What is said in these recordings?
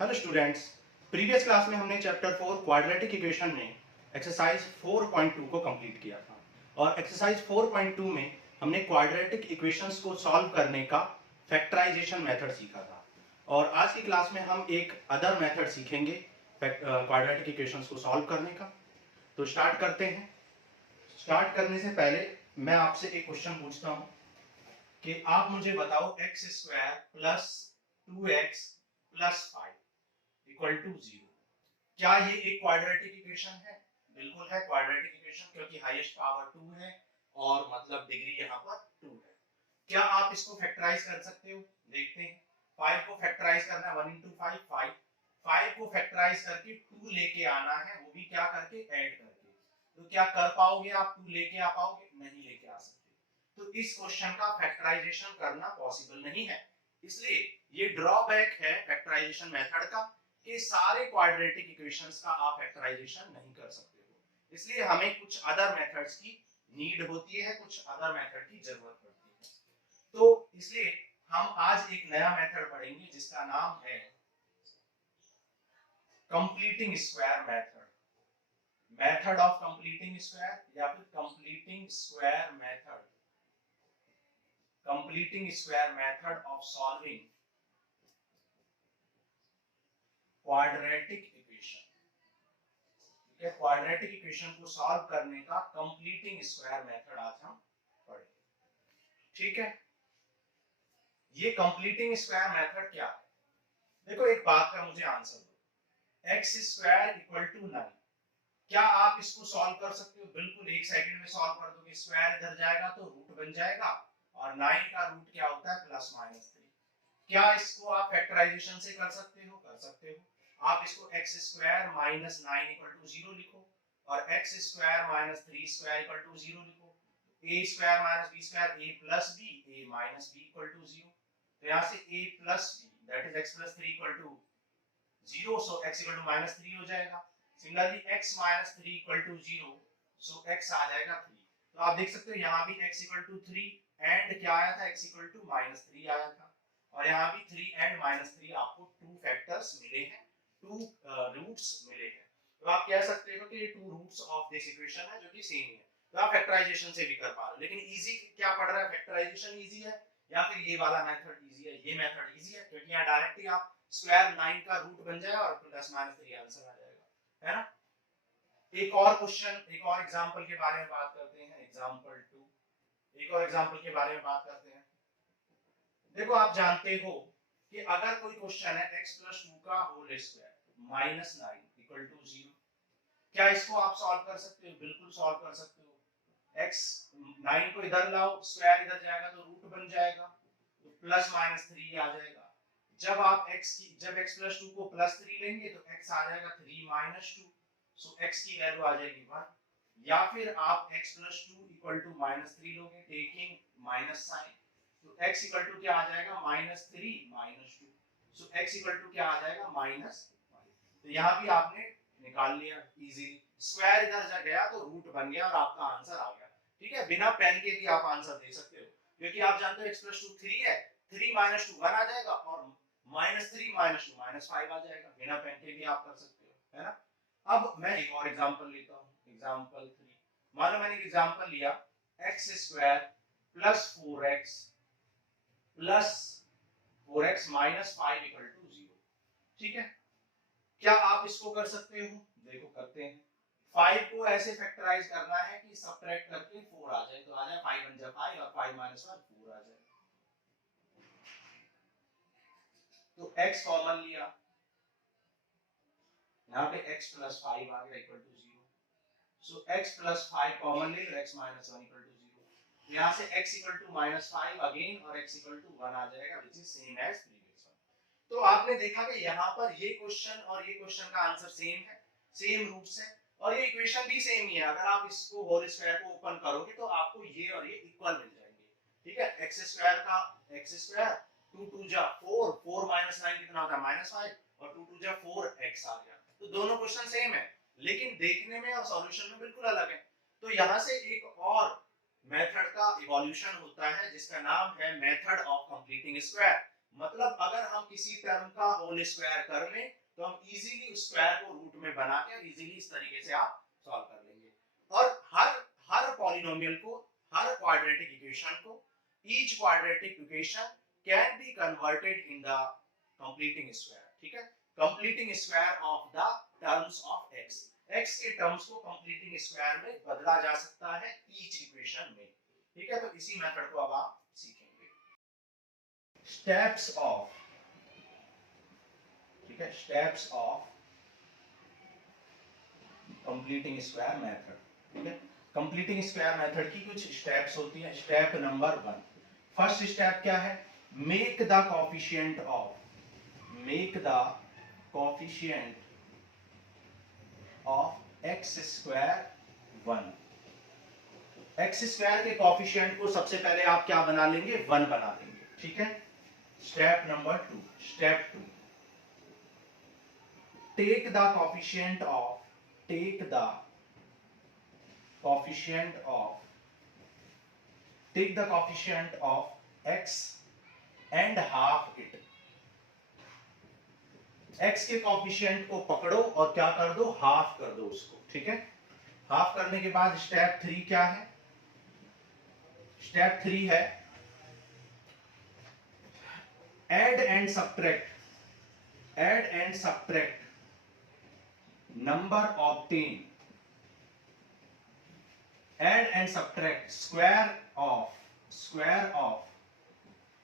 Hello students, previous class में हमने chapter 4 quadratic equation में एक्सरसाइज 4.2 को कंप्लीट किया था और एक्सरसाइज 4.2 में हमने क्वाड्रेटिक इक्वेशंस को सॉल्व करने का फैक्टराइजेशन मेथड सीखा था। और आज की क्लास में हम एक अदर मेथड सीखेंगे क्वाड्रेटिक इक्वेशंस को सॉल्व करने का। तो स्टार्ट करते हैं। स्टार्ट करने से पहले मैं आपसे एक क्वेश्चन पूछता हूँ कि आप मुझे बताओ X square plus 2x plus 5 equal to 0। क्या ये एक क्वाड्रेटिक इक्वेशन है? बिल्कुल है क्वाड्रेटिक इक्वेशन, क्योंकि हाईएस्ट पावर 2 है और मतलब डिग्री यहाँ पर 2 है। क्या आप इसको फैक्टराइज कर सकते हो? देखते हैं। 5 को फैक्टराइज करना है 1 into 5 5। 5 को फैक्टराइज करके 2 लेके आना है, वो भी क्या करके, ऐड करके। तो क्या कर पाओगे आप? 2 लेके आ पाओगे? नहीं लेके आ सकते। तो इस क्वेश्चन का फैक्टराइजेशन करना पॉसिबल नहीं है। इसलिए ये ड्रॉबैक है फैक्टराइजेशन मेथड का कि सारे क्वाड्रेटिक इक्वेशंस का आप फैक्टराइजेशन नहीं कर सकते हो। इसलिए हमें कुछ अदर मेथड्स की नीड होती है, कुछ अदर मेथड की जरूरत पड़ती है। तो इसलिए हम आज एक नया मेथड पढ़ेंगे जिसका नाम है completing square method. Method of completing square या फिर completing square method, completing square method of solving quadratic equation. ठीक है, क्वाड्रेटिक इक्वेशन को सॉल्व करने का कंप्लीटिंग स्क्वायर मेथड आज हम पढ़ेंगे। ठीक है, ये कंप्लीटिंग स्क्वायर मेथड क्या है? देखो, एक बात का मुझे आंसर दो। एक्स स्क्वायर इक्वल टू 9, क्या आप इसको सॉल्व कर सकते हो? बिल्कुल, एक सेकंड में सॉल्व कर दोगे। स्क्वायर इधर जाएगा तो रूट बन जाएगा, और 9 का रूट क्या होता है? Plus minus 3। क्या इसको आप फैक्टराइजेशन से कर सकते हो? कर सकते हो। आप इसको x square minus 9 equal to 0 लिखो, और x square minus 3 square equal to 0 लिखो। A square minus b square, a plus b, a minus b equal to 0। तो यहाँ से a plus b that is x plus 3 equal to 0, so x equal to minus 3 हो जाएगा। Similarly x minus 3 equal to 0, so x आ जाएगा 3। तो आप देख सकते हो यहाँ भी x इक्वल टू 3 एंड क्या आया था? x इक्वल टू माइनस 3 आया था। और यहाँ भी 3 एंड माइनस 3 आपको 2 फैक्टर्स मिले हैं, 2 रूट्स मिले हैं। तो आप कह सकते हो कि ये 2 रूट्स ऑफ दिस इक्वेशन है जो कि सेम है। तो आप फैक्टराइजेशन से भी कर पा रहे हो। लेकिन इजी क्या पड़ रहा है? फैक्टराइजेशन इजी है या फिर ये वाला मेथड इजी है? ये मेथड इजी है, क्योंकि यहाँ डायरेक्टली आप स्क्वायर 9 का रूट बन जाएगा और प्लस माइनस 3 आंसर आ जाएगा, है ना। एक और क्वेश्चन, एक और एग्जांपल के बारे में बात करते हैं। एग्जांपल 2, एक और एग्जांपल के बारे में बात करते हैं। देखो, आप जानते हो कि अगर कोई क्वेश्चन है x प्लस 2 का whole square minus 9 equal to 0, क्या इसको आप सॉल्व कर सकते हो? बिल्कुल सॉल्व कर सकते हो। x 9 को इधर लाओ, स्क्वायर इधर जाएगा तो रूट बन जाएगा, तो प्लस माइनस 3 आ जाएगा। जब x प्लस 2 को प्लस 3 लेंगे तो x आ जाएगा 3 माइनस 2, सो x की वैल्यू आ जाएगी 1। या फिर आप x plus 2 equal to minus 3 लोगे टेकिंग माइनस साइन, तो x इक्वल टू क्या आ जाएगा? Minus 3 minus 2, so x equal to क्या आ जाएगा? माइनस 5। तो यहाँ भी आपने निकाल लिया इजीली। स्क्वायर इधर जा गया तो रूट बन गया और आपका आंसर आ गया। ठीक है, बिना पेन के भी आप आंसर दे सकते हो, क्योंकि आप जानते हो x प्लस 2 3 है, 3 माइनस 2 1 आ जाएगा, और माइनस 3 माइनस 2 माइनस 5 आ जाएगा। बिना पेन के भी आप कर सकते हो, है ना। अब मैं एक और एग्जांपल लेता हूँ। एग्जांपल 3, मान लो मैंने एक एग्जांपल लिया x square plus 4x plus 4x minus 5 equal to 0। ठीक है, क्या आप इसको कर सकते हो? देखो करते हैं। 5 को ऐसे फैक्टराइज करना है कि सबट्रैक्ट करके 4 आ जाए, तो आ जाए 5 बन जाए 5 और 5 माइनस 1 4 आ जाए। तो x कॉमन लिया, यहाँ पे x प्लस 5 आ गया equal to 0, so x plus 5 common ले लो, x माइनस 1 इक्वल टू 0। यहाँ से x equal to minus 5 again और x इक्वल टू 1 आ जाएगा, which is same as previous one. तो आपने देखा कि यहाँ पर ये क्वेश्चन और ये क्वेश्चन का आंसर सेम है, सेम रूट्स है, और ये इक्वेशन भी सेम ही है। अगर आप इसको होल स्क्वायर को ओपन करोगे तो आपको ये और ये इक्वल मिल जाएंगे। ठीक है, x स्क्वायर का x स्क्वायर 2 2 जा 4, 4 माइनस 9 कितना होता है? माइनस 5, और 2 2 जा 4 x आ गया। तो दोनों क्वेश्चन सेम है, लेकिन देखने में और सॉल्यूशन में बिल्कुल अलग है। तो यहाँ से एक और मेथड का इवोल्यूशन होता है जिसका नाम है मेथड ऑफ कंप्लीटिंग स्क्वायर। मतलब अगर हम किसी टर्म का होल स्क्वायर कर लें तो हम इजीली उस स्क्वायर को रूट में बना के इजीली इस तरीके से आप सॉल्व कर लेंगे। और हर हर पॉलिनोमियल को, हर क्वाड्रेटिक इक्वेशन को, each quadratic equation can be converted in the completing square. ठीक है, completing square of the terms of x, x के टर्म्स को कंप्लीटिंग स्क्वायर में बदला जा सकता है ईच इक्वेशन में। ठीक है, तो इसी मेथड को अब आप सीखेंगे। स्टेप्स ऑफ, ठीक है, steps of completing square method. ठीक है, कंप्लीटिंग स्क्वायर मेथड की कुछ स्टेप्स होती हैं। स्टेप नंबर 1, फर्स्ट स्टेप क्या है? Make the coefficient of, make the coefficient of x square 1। X square के कोएफिशिएंट को सबसे पहले आप क्या बना लेंगे? 1 बना लेंगे। ठीक है, step number 2, step 2, take the coefficient of, take the coefficient of, take the coefficient of x and half it. x के कोएफिशिएंट को पकड़ो और क्या कर दो? हाफ कर दो उसको। ठीक है, हाफ करने के बाद स्टेप 3 क्या है? स्टेप 3 है add and subtract, add and subtract number obtain, add and subtract square of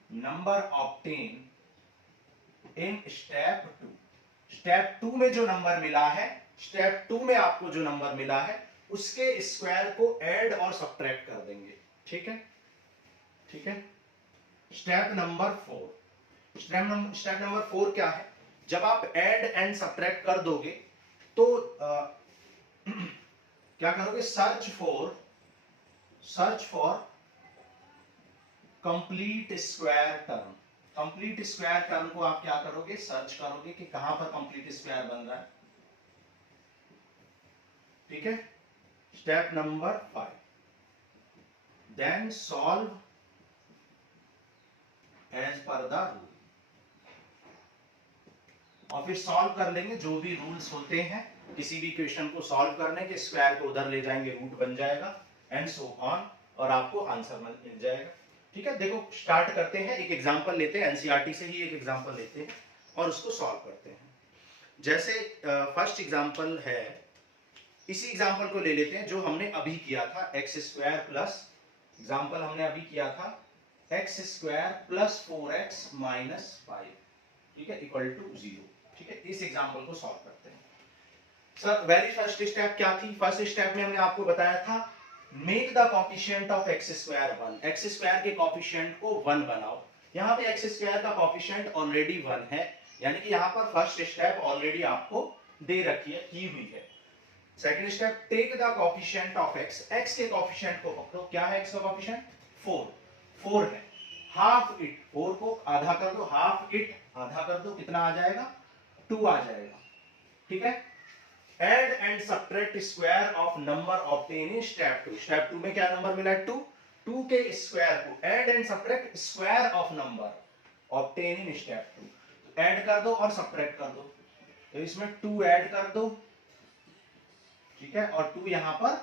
number obtained in step 2। Step 2 में जो नंबर मिला है, स्टेप 2 में आपको जो नंबर मिला है उसके स्क्वायर को ऐड और सब्ट्रैक्ट कर देंगे। ठीक है, ठीक है। स्टेप नंबर 4, स्टेप नंबर 4 क्या है? जब आप ऐड एंड सब्ट्रैक्ट कर दोगे तो क्या करोगे? Search for complete square term. Complete square term को आप क्या करोगे? सर्च करोगे कि कहां पर कंप्लीट स्क्वायर बन रहा है। ठीक है, step number 5, then solve as per the rule. और फिर सॉल्व कर लेंगे जो भी रूल्स होते हैं किसी भी इक्वेशन को सॉल्व करने के। स्क्वायर को उधर ले जाएंगे, रूट बन जाएगा एंड सो ऑन, और आपको आंसर मिल जाएगा। ठीक है, देखो स्टार्ट करते हैं, एक एग्जांपल लेते हैं, एनसीईआरटी से ही एक एग्जांपल लेते हैं और उसको सॉल्व करते हैं। जैसे फर्स्ट एग्जांपल है, इसी एग्जांपल को ले लेते हैं जो हमने अभी किया था, एक्स स्क्वायर प्लस, एग्जांपल हमने अभी किया था x square plus 4x minus 5, ठीक है, इक्वल टू 0। ठीक है, इस एग्जांपल को सॉल्व करते हैं। सर वेरी फर्स्ट स्टेप क्या थी? फर्स्ट स्टेप में हमने आपको बताया था make the coefficient of x square 1। X square के कोएफिशिएंट को 1 बनाओ। यहाँ पे एक्स स्क्वायर का कोएफिशिएंट ऑलरेडी 1 है, यानी कि यहाँ पर फर्स्ट स्टेप ऑलरेडी आपको दे रखी है, की हुई है। Second step, take the coefficient of x. X के कोएफिशिएंट को पकड़ो। क्या है एक्स का कोएफिशिएंट? 4 है। हाफ इट, 4 को आधा कर दो, हाफ इट आधा कर दो, कितना आ जाएगा? 2 आ जाएगा। ठीक है, add and subtract square of number obtain in step 2। Step 2 में क्या नंबर मिला है? 2। 2 के स्क्वायर को add and subtract square of number obtain in step 2। Add कर दो और सब्ट्रैक्ट कर दो, तो इसमें 2 ऐड कर दो, ठीक है, और 2 यहां पर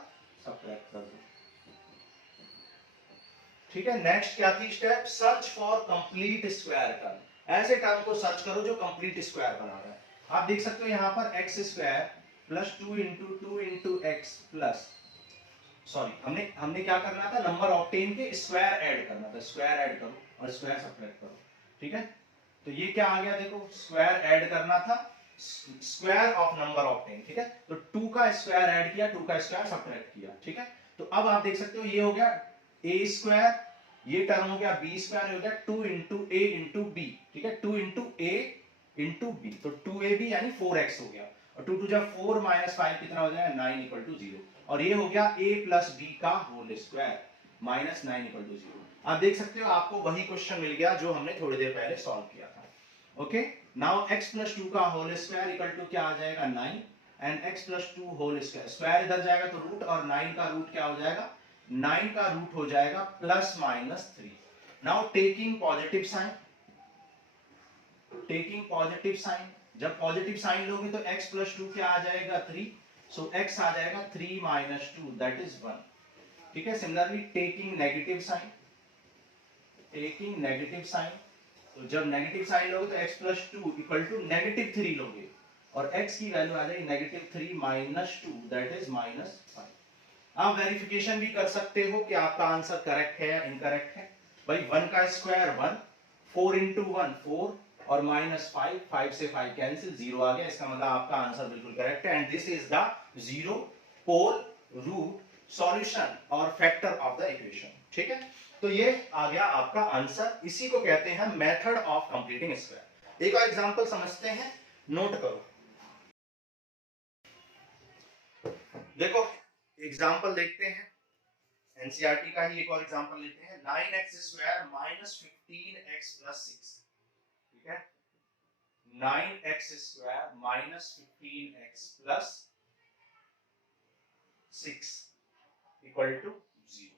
सब्ट्रैक्ट कर दो। ठीक है, नेक्स्ट क्या थी step? Search for complete square term. ऐसे टर्म को सर्च करो जो कंप्लीट स्क्वायर बना रहा है। आप देख सकते हो यहां पर x square plus 2 into x plus, sorry, हमने क्या करना था? नंबर ऑब्टेन के स्क्वायर ऐड करना था। स्क्वायर ऐड करो और स्क्वायर सब्ट्रैक्ट करो। ठीक है, तो ये क्या आ गया? देखो स्क्वायर ऐड करना था, स्क्वायर ऑफ नंबर ऑब्टेन। ठीक है, तो 2 का स्क्वायर ऐड किया, 2 का स्क्वायर सब्ट्रैक्ट किया। ठीक है, तो अब आप देख सकते हो ये हो गया ए स्क्वायर, ये टर्म हो गया बी स्क्वायर, हो गया 2 इंटू ए इंटू बी। ठीक है, 2 इंटू ए इंटू बी, तो 2ab यानी 4x हो गया, और 2 2 4 माइनस 5 कितना हो जाएगा? 9 इक्वल टू 0। और ये हो गया a प्लस बी का whole square minus 9 equal to 0। आप देख सकते हो आपको वही क्वेश्चन मिल गया जो हमने थोड़ी देर पहले सॉल्व किया था। ओके, नाउ x प्लस 2 का होल स्क्वायर इक्वल टू क्या आ जाएगा? 9, and x plus 2 whole square, square इधर जाएगा तो रूट, और 9 का रूट क्या हो जाएगा? 9 का रूट हो जाएगा plus minus 3। Now taking positive sign, taking positive sign, जब पॉजिटिव साइन लोगे तो x प्लस 2 क्या आ जाएगा 3, सो x आ जाएगा 3 माइनस 2 दैट इज 1। ठीक है, similarly taking negative sign, taking negative sign, तो जब नेगेटिव साइन लोगे तो x plus 2 equal to negative 3 लोगे और x की वैल्यू आ जाएगी negative 3 minus 2 that is minus 5। आप वेरिफिकेशन भी कर सकते हो कि आपका आंसर करेक्ट है या इनकरेक्ट है। भाई 1 का स्क्वायर 1, 4 इंटू 1 4 और माइनस 5, 5 से 5 कैंसिल, 0 आ गया, इसका मतलब आपका आंसर बिल्कुल करेक्ट है and this is the zero pole root solution और फैक्टर ऑफ द इक्वेशन। ठीक है, तो ये आ गया आपका आंसर, इसी को कहते हैं मेथड ऑफ कंप्लीटिंग स्क्वायर। एक और एग्जांपल समझते हैं, नोट करो। देखो एग्जांपल देखते हैं, एनसीईआरटी का ही एक और एग्जांपल लेते हैं, 9x square minus 15x plus 6। ठीक है, 9x square minus 15x plus 6 equal to 0।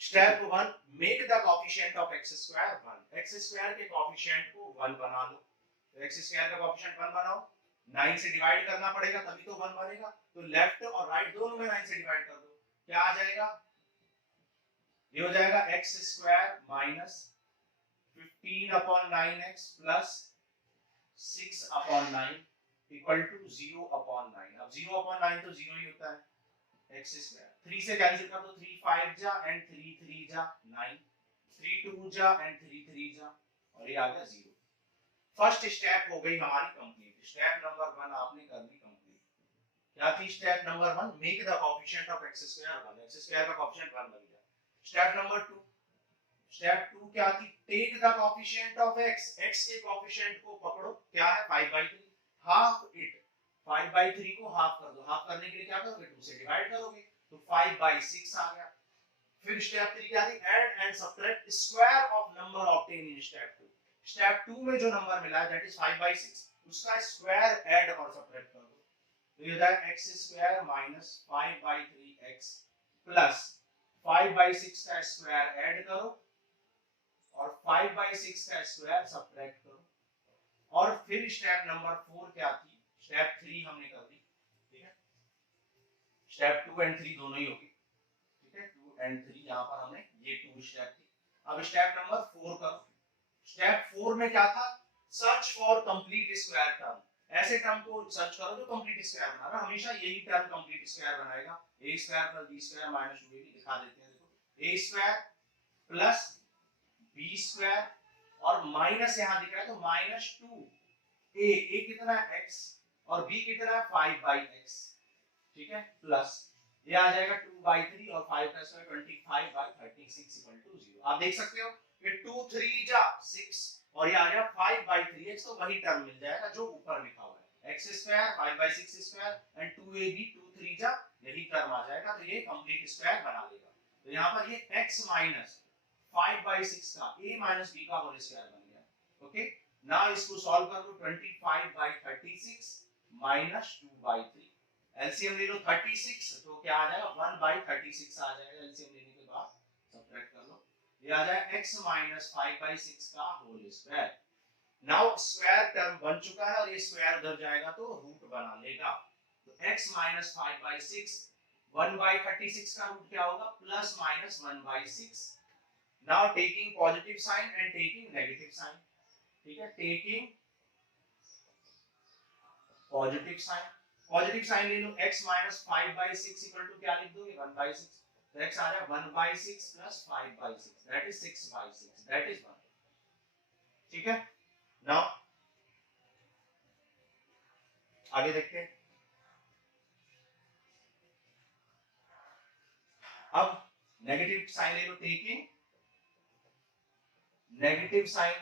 Step 1, make the coefficient of x square 1। x square के कोएफिशिएंट को 1 बना लो, तो x स्क्वायर का कोएफिशिएंट 1 बनाओ, 9 से डिवाइड करना पड़ेगा तभी तो 1 बनेगा, तो लेफ्ट और राइट दोनों में 9 से डिवाइड कर दो, क्या आ जाएगा, ये हो जाएगा x square minus 15 upon 9x plus 6 upon 9 equal to 0 upon 9। अब 0 अपॉन 9 तो 0 ही होता है, x स्क्वायर 3 से कैंसिल कर दो, 3 5 जा एंड 3 3 जा 9, 3 2 जा एंड 3 3 जा और ये आ गया 0। फर्स्ट स्टेप हो गई हमारी कंप्लीट, स्टेप नंबर 1 आपने कर ली कंप्लीट। क्या थी step number 1, make the coefficient of x square 1, x square का कोएफिशिएंट 1 बन गया। स्टेप नंबर 2, स्टेप 2 क्या थी, take the coefficient of x, x के कोएफिशिएंट को पकड़ो, क्या है 5/3, हाफ इट, 5/3 को हाफ कर दो, हाफ करने के लिए क्या करोगे 2 से डिवाइड करोगे, तो 5/6 आ गया। फिर स्टेप 3 क्या थी, add and subtract square of number obtain in step 2। Step 2 में जो नंबर मिला है दैट इज 5/6, उसका स्क्वायर ऐड और सबट्रैक्ट कर दो, तो ये होता है x square minus 5/3x plus 5/6 का स्क्वायर ऐड करो और 5/6 का स्क्वायर सबट्रैक्ट करो। और फिर स्टेप नंबर 4 क्या थी, स्टेप 3 हमने कर दी। ठीक है, स्टेप 2 एंड 3 दोनों ही होगी। ठीक है, 2 एंड 3 यहां पर हमने ये 2 स्टेप थी। अब स्टेप नंबर 4 करो। स्टेप 4 में क्या था, search for complete square term, ऐसे टर्म को सर्च करो जो कंप्लीट स्क्वायर बना रहा, हमेशा यही टर्म कंप्लीट स्क्वायर बनाएगा। a square plus b square minus 2ab दिखा देते हैं, देखो a square plus b square और माइनस यहां दिख रहा है तो माइनस 2a कितना है x और b कितना है 5/x। ठीक है, प्लस ये आ जाएगा 2/3 और 5 का स्क्वायर 25/36 इक्वल टू 0। आप देख सकते हो ये 2 3 जा 6 और ये आ गया 5/3x, तो वही टर्म मिल जाएगा जो ऊपर लिखा हुआ है, x square 5/6 square and 2ab 2 3 जा, यही टर्म आ जाएगा, तो ये कंप्लीट स्क्वायर बना लेगा। तो यहां पर ये x माइनस 5/6 का a माइनस b का होल स्क्वायर बन गया। ओके, नाउ इसको सॉल्व कर दो, 25/36 माइनस 2/3, एलसीएम ले लो 36, तो क्या आ जाएगा 1/36 आ जाएगा, एलसीएम लेने के बाद सबट्रैक्ट कर लो, ये आ जाएगा x माइनस 5/6 का whole square. Now square term बन चुका है और ये स्क्वायर उधर जाएगा तो रूट बना लेगा, तो x माइनस 5/6 1/36 का रूट क्या होगा plus minus 1/6। Now taking positive sign and taking negative sign. ठीक है, taking positive sign, positive sign ले लो, x माइनस 5/6 इक्वल टू क्या लिख दोगे 1/6, तो x आ जाएगा 1/6 plus 5/6 that is 6/6 that is 1। ठीक है, नाउ आगे देखते हैं। अब नेगेटिव साइन ले लो, taking negative sign,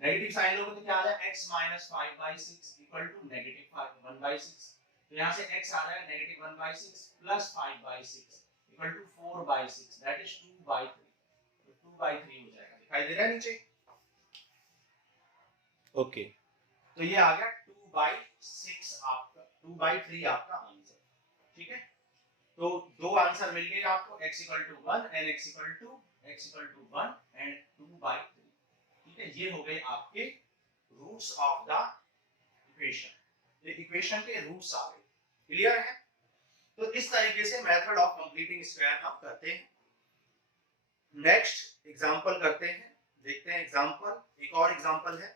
negative sign लोगे तो क्या आ जाएगा x minus 5/6 equal to negative 1/6, तो यहां से x आ जाएगा negative 1/6 plus 5/6 equal to 4/6 that is 2/3, तो 2/3 हो जाएगा, दिखाई दे रहा है नीचे। ओके, तो ये आ गया 2/6 आपका 2/3 आपका आंसर। ठीक है, तो दो आंसर मिल गए आपको, x equal to 1 and x equal to 1 and 2/3। ठीक है, ये हो गए आपके रूट्स ऑफ द इक्वेशन। ये इक्वेशन के रूट्स आ गए। क्लियर है? तो इस तरीके से मेथड ऑफ कंप्लीटिंग स्क्वायर हम करते हैं। नेक्स्ट एग्जांपल करते हैं, देखते हैं एग्जांपल। एक और एग्जांपल है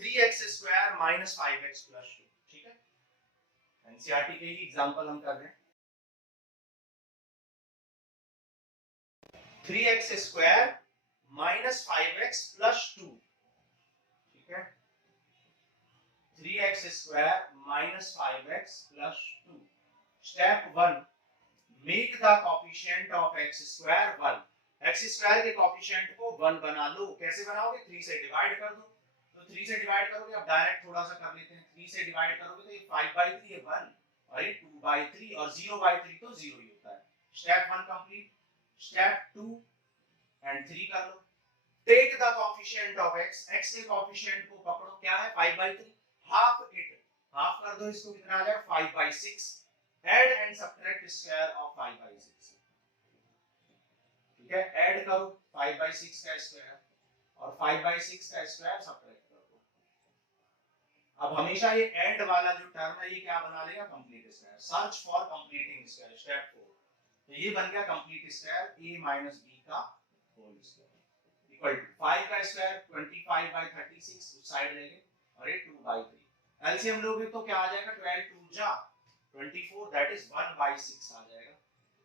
3x square minus 5x plus 2। ठीक है, एनसीईआरटी के ही एग्जांपल हम कर रहे हैं। 3x square minus 5x plus 2। ठीक है, 3x square minus 5x plus 2। Step 1, make the coefficient of x square 1। x square के कोएफिशिएंट को 1 बना लो। कैसे बनाओगे? 3 से डिवाइड कर दो। तो 3 से डिवाइड करोगे, अब डायरेक्ट थोड़ा सा कर लेते हैं। 3 से डिवाइड करोगे तो ये 5/3 ये 1 और ये 2/3 और 0/3 तो 0 ही होता है। Step 1 complete. स्टेप 2 एंड 3 कर लो। Take the coefficient of x। x के कोएफिशिएंट को पकड़ो, क्या है? 5/3। हाफ इट, हाफ कर दो इसको, कितना आ जाएगा? 5/6। Add and subtract square of 5/6। ठीक है, ऐड करो 5/6 का स्क्वायर और 5/6 का स्क्वायर सब्ट्रैक्ट कर दो। अब हमेशा ये एंड वाला जो टर्म है ये क्या बना लेगा? Complete square. Search for completing square. Step 4, तो ये बन गया complete square a minus b का होल स्क्वायर इक्वल टू 5 का स्क्वायर 25/36 उस साइड लेंगे और ये 2/3। एलसीएम लोगे तो क्या आ जाएगा? 12 2 जा 24, दैट इज 1/6 आ जाएगा।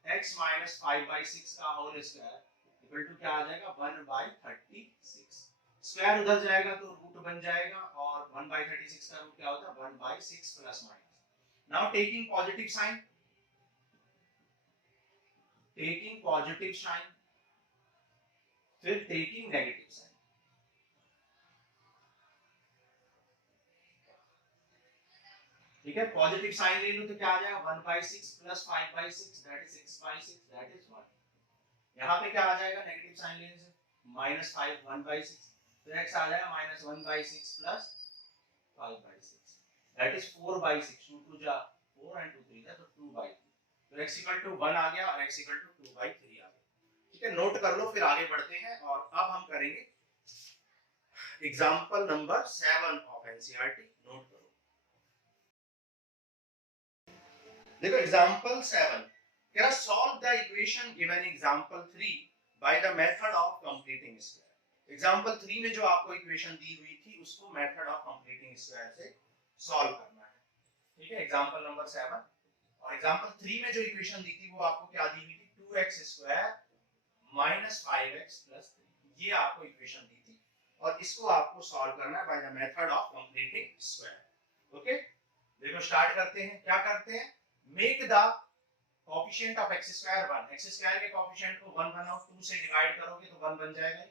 x माइनस 5/6 का होल स्क्वायर इक्वल टू क्या आ जाएगा? 1/36। स्क्वायर उधर जाएगा तो रूट बन जाएगा और 1/36 का रूट क्या होता है? 1/6 plus minus. Now taking positive sign, taking positive sign, फिर टेकिंग नेगेटिव साइन। ठीक है, पॉजिटिव साइन ले लो तो क्या आ जाएगा? 1/6 plus 5/6 that is 6/6 that is 1। यहाँ पे क्या आ जाएगा? नेगेटिव साइन लेने से -5 1/6 तो x आ जाएगा -1/6 प्लस 5/6 दैट इज 4/6। 2 2 जा 4 एंड 2 3 जा तो 2/3। तो x इक्वल टू 1 आ गया और x इक्वल टू 2/3 आ गया। ठीक है, नोट कर लो, फिर आगे बढ़ते हैं। और अब हम करेंगे example number 7 of NCERT. Note करो, देखो एग्जांपल 7 कह रहा solve the equation given example 3 bye the method of completing square. Example 3 में जो आपको इक्वेशन दी हुई थी उसको मेथड ऑफ कंप्लीटिंग स्क्वायर से सॉल्व करना है। ठीक है, एग्जांपल नंबर 7 और एग्जांपल 3 में जो इक्वेशन दी थी वो आपको क्या दी हुई थी? 2x square minus 5x plus 3। ये आपको इक्वेशन दी थी और इसको आपको सॉल्व करना है bye the method of completing square. Okay, देखो स्टार्ट करते हैं। क्या करते हैं? Make the coefficient of x square 1। x square के कोएफिशिएंट को 1 बनाओ, 2 से डिवाइड करोगे तो 1 बन जाएगा।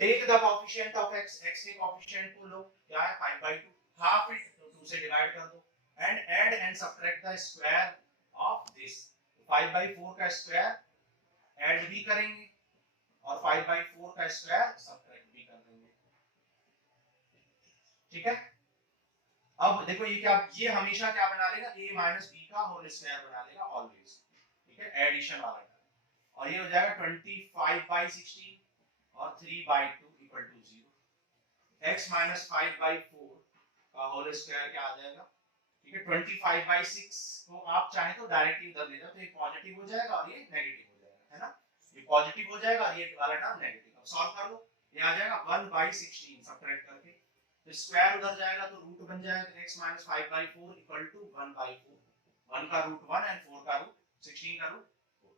Take the coefficient of x। x के कोएफिशिएंट को लो, क्या है? 5/2। हाफ इट तो 2 से डिवाइड कर दो and add and subtract the square of this. 5/4 का स्क्वायर ऐड भी करेंगे और 5/4 का स्क्वायर सब्ट्रैक्ट भी कर देंगे। ठीक है, अब देखो ये क्या, ये हमेशा क्या बना लेगा? a माइनस b का होल स्क्वायर बना लेगा ऑलवेज। ठीक है, एडिशन वाला और ये हो जाएगा 25/16 और 3/2 इक्वल टू 0। x माइनस 5/4 का होल स्क्वायर क्या आ जाएगा? ठीक है, 25/6 को आप चाहे तो डायरेक्टली इधर ले जाओ तो ये पॉजिटिव हो जाएगा और ये नेगेटिव हो जाएगा, है ना? ये पॉजिटिव हो जाएगा और ये वाला टर्म नेगेटिव। अब सॉल्व कर लो, ये आ जाएगा 1/16 सब्ट्रैक्ट करके तो स्क्वायर उधर जाएगा तो रूट बन जाएगा। तो x माइनस 5/4 इक्वल टू 1/4। 1 का रूट 1 एंड 4 का रूट 16 का root 4।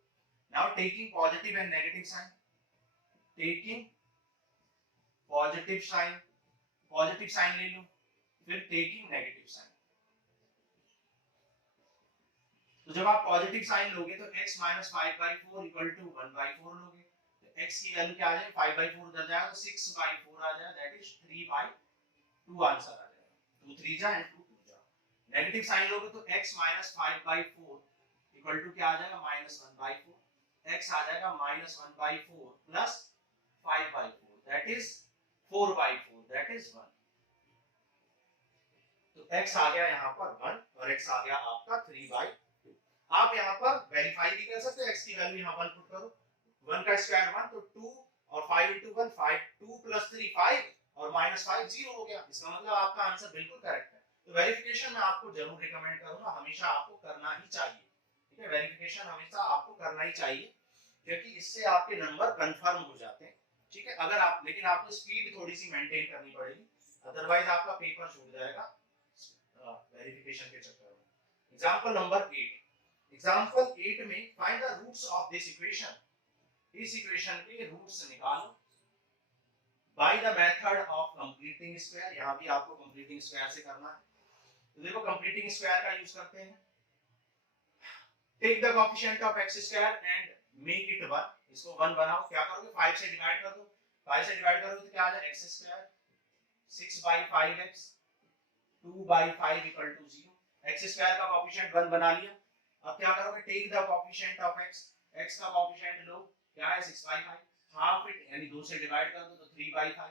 Now taking positive and negative sign, taking positive sign, positive sign ले लो, फिर टेकिंग नेगेटिव साइन। तो जब आप पॉजिटिव साइन लोगे तो x माइनस 5/4 इक्वल टू 1/4 लोगे तो x की वैल्यू क्या आ जाएगी? 5/4 उधर जाएगा तो 6/4 आ जाएगा, दैट इज 3/2 आंसर आ जाएगा। 2 3 जा एंड 2 2 जा। नेगेटिव साइन लोगे तो x माइनस 5/4 इक्वल टू क्या आ जाएगा? -1/4। x आ जाएगा -1/4 plus 5/4 that is 4/4 that is 1। तो x आ गया यहाँ पर 1 और x आ गया आपका 3/2। आप यहाँ पर वेरीफाई भी कर सकते हो, x की वैल्यू यहाँ 1 पुट करो। 1 का स्क्वायर 1 तो 2 और 5 इंटू 1 5, 2 प्लस 3 5 और माइनस 5 0 हो गया। इसका मतलब आपका आंसर बिल्कुल करेक्ट है। तो वेरिफिकेशन मैं आपको जरूर रिकमेंड करूंगा, हमेशा आपको करना ही चाहिए। ठीक है, वेरिफिकेशन हमेशा आपको करना ही चाहिए, क्योंकि इससे आपके नंबर कंफर्म हो जाते हैं। ठीक है, अगर आप, लेकिन आपको स्पीड थोड़ी सी मेंटेन करनी पड़ेगी, अदरवाइज आपका पेपर छूट जाएगा वेरिफिकेशन के चक्कर में। एग्जांपल नंबर 8, एग्जांपल 8 में find the roots of this equation. इस इक्वेशन के रूट्स निकालो by the method of completing square. यहां भी आपको कंप्लीटिंग स्क्वायर से करना है। तो देखो कंप्लीटिंग स्क्वायर का यूज करते हैं। Take the coefficient of x square and make it 1। इसको 1 बनाओ। क्या करोगे, 5 से डिवाइड कर दो। 5 से डिवाइड करोगे तो क्या आ जाएगा, x square 6/5x 2/5 equal to 0। x square का कोएफिशिएंट 1 बना लिया। अब क्या करोगे, take the coefficient of x। x का कोएफिशिएंट लो, क्या है 6/5, हाफ इट यानी 2 से डिवाइड कर दो तो 3/5।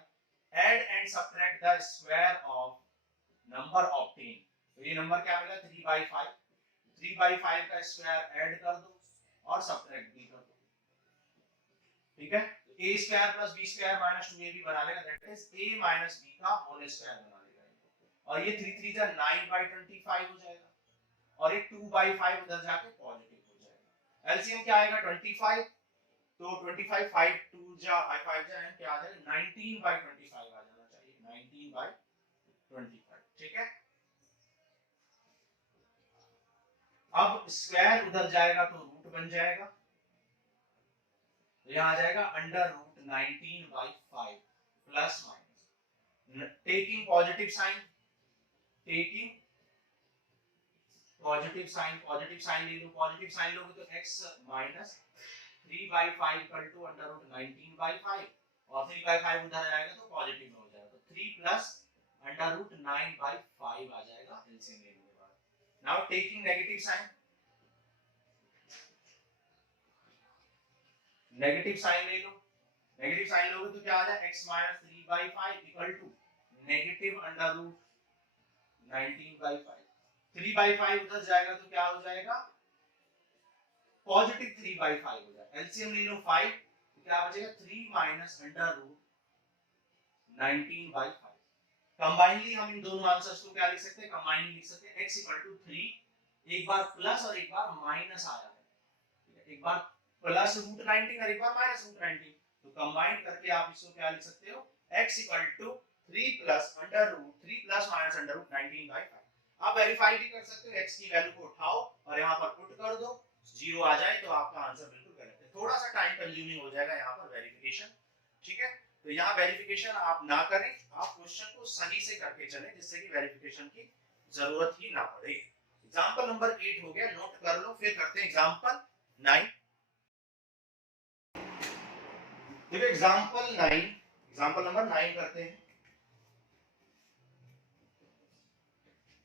Add and subtract the square of number obtain. तो ये नंबर क्या मिला 3/5। 3/5 का स्क्वायर ऐड कर दो और सबट्रैक्ट भी कर दो। ठीक है, तो a square plus b square minus 2ab बना लेगा, that is a minus b का होल स्क्वायर बना लेगा। और ये 3 3 जा 9/25 हो जाएगा और ये 2/5 उधर जाके पॉजिटिव हो जाएगा। एलसीएम क्या आएगा 25, तो 25 5 2 जा 5 5 जा क्या आ जाएगा 19/25 आ जाना चाहिए, 19/25। ठीक है, अब स्क्वायर उधर जाएगा तो रूट बन जाएगा, तो यहां आ जाएगा under root 19/5 plus minus taking positive sign, taking positive sign ले लो। पॉजिटिव साइन लोगे तो x minus 3/5 equal to under root 19/5 और 3/5 उधर आएगा तो पॉजिटिव में हो जाएगा, तो 3 प्लस अंडर रूट 9/5 आ जाएगा एलसीएम लेने के बाद। Now taking negative sign, negative sign ले लो। नेगेटिव साइन लोगे तो क्या आ जाएगा x minus 3/5 equal to negative under root 19/5। 3/5 उधर जाएगा तो क्या हो जाएगा पॉजिटिव 3/5 हो जाएगा। एलसीएम ले लो 5, तो क्या बचेगा 3 माइनस अंडर रूट 19/5। कंबाइनली हम इन दोनों आंसर्स को क्या लिख सकते हैं, कंबाइनली लिख सकते हैं x इक्वल टू 3, एक बार प्लस और एक बार माइनस आया है, एक बार प्लस रूट 19 और एक बार माइनस रूट 19, तो कंबाइन करके आप इसको क्या लिख सकते हो x equal to 3 plus under root 3 plus minus under root 19/5। आप वेरीफाई भी कर सकते हो, x की वैल्यू को उठाओ और यहां पर पुट कर दो, 0 आ जाए तो आपका आंसर बिल्कुल करेक्ट है। थोड़ा सा टाइम कंज्यूमिंग हो जाएगा यहां पर वेरिफिकेशन। ठीक है, तो यहां वेरिफिकेशन आप ना करें, आप क्वेश्चन को सही से करके चलें जिससे कि वेरिफिकेशन की जरूरत ही ना पड़े। एग्जांपल नंबर 8 हो गया, नोट कर लो, फिर करते हैं एग्जांपल 9। देखो एग्जांपल 9, एग्जांपल नंबर 9 करते हैं।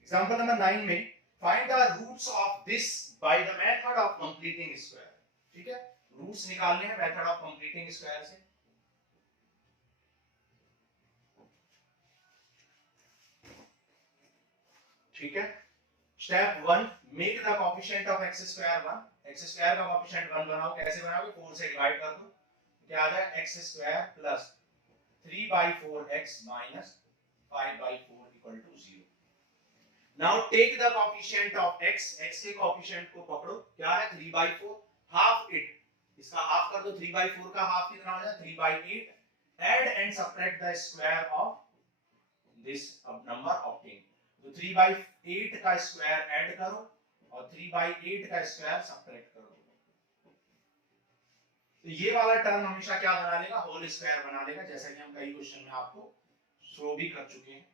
एग्जांपल नंबर 9 में find the roots of this by the method of completing square. ठीक है, रूट्स निकालने हैं मेथड ऑफ कंप्लीटिंग स्क्वायर से। ठीक है, step 1, make the coefficient of x square 1। x square का कोएफिशिएंट 1 बनाओ। कैसे बनाओगे, 4 से डिवाइड कर दो, क्या आ जाएगा x square plus 3/4x minus 5/4 equal to 0। Now take the coefficient of x, x के कोएफिशिएंट को पकड़ो, क्या है 3/4, हाफ इट, इसका हाफ कर दो, 3/4 का हाफ कितना हो जाएगा 3/8। Add and subtract the square of this number obtain. तो 3/8 का स्क्वायर ऐड करो और 3/8 का स्क्वायर सबट्रैक्ट करो, तो ये वाला टर्म हमेशा क्या बना लेगा, होल स्क्वायर बना लेगा, जैसा कि हम कई क्वेश्चन में आपको शो भी कर चुके हैं।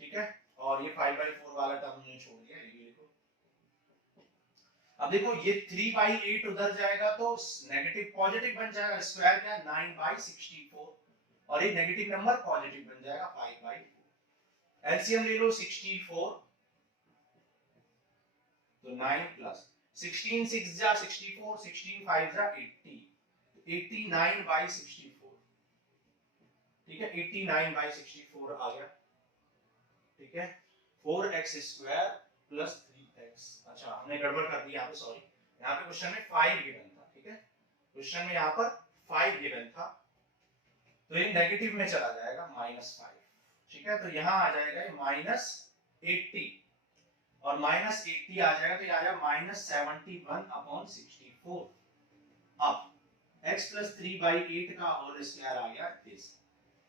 ठीक है, और ये 5/4 वाला टर्म हमने छोड़ दिया, ये देखो। अब देखो ये 3/8 उधर जाएगा तो नेगेटिव पॉजिटिव बन जाएगा, स्क्वायर क्या है 9/64 और ये नेगेटिव नंबर पॉजिटिव बन जाएगा 5/4। एलसीएम ले लो 64, तो 9 प्लस 16 6 जा 64, 16 5 जा 80, 89/64। ठीक है, 89/64 आ गया। ठीक है, 4x स्क्वायर प्लस 3x। अच्छा हमने गड़बड़ कर दी यहाँ पे, सॉरी, यहाँ पे क्वेश्चन में 5 गिवन था। ठीक है, क्वेश्चन में यहाँ पर 5 गिवन था, तो ये नेगेटिव में चला जाएगा -5, ठीक है। तो यहाँ आ जाएगा ये -80 और -80 आ जाएगा तो ये आ जाएगा -71/64। अब x + 3/8 का होल स्क्वायर आ गया दिस।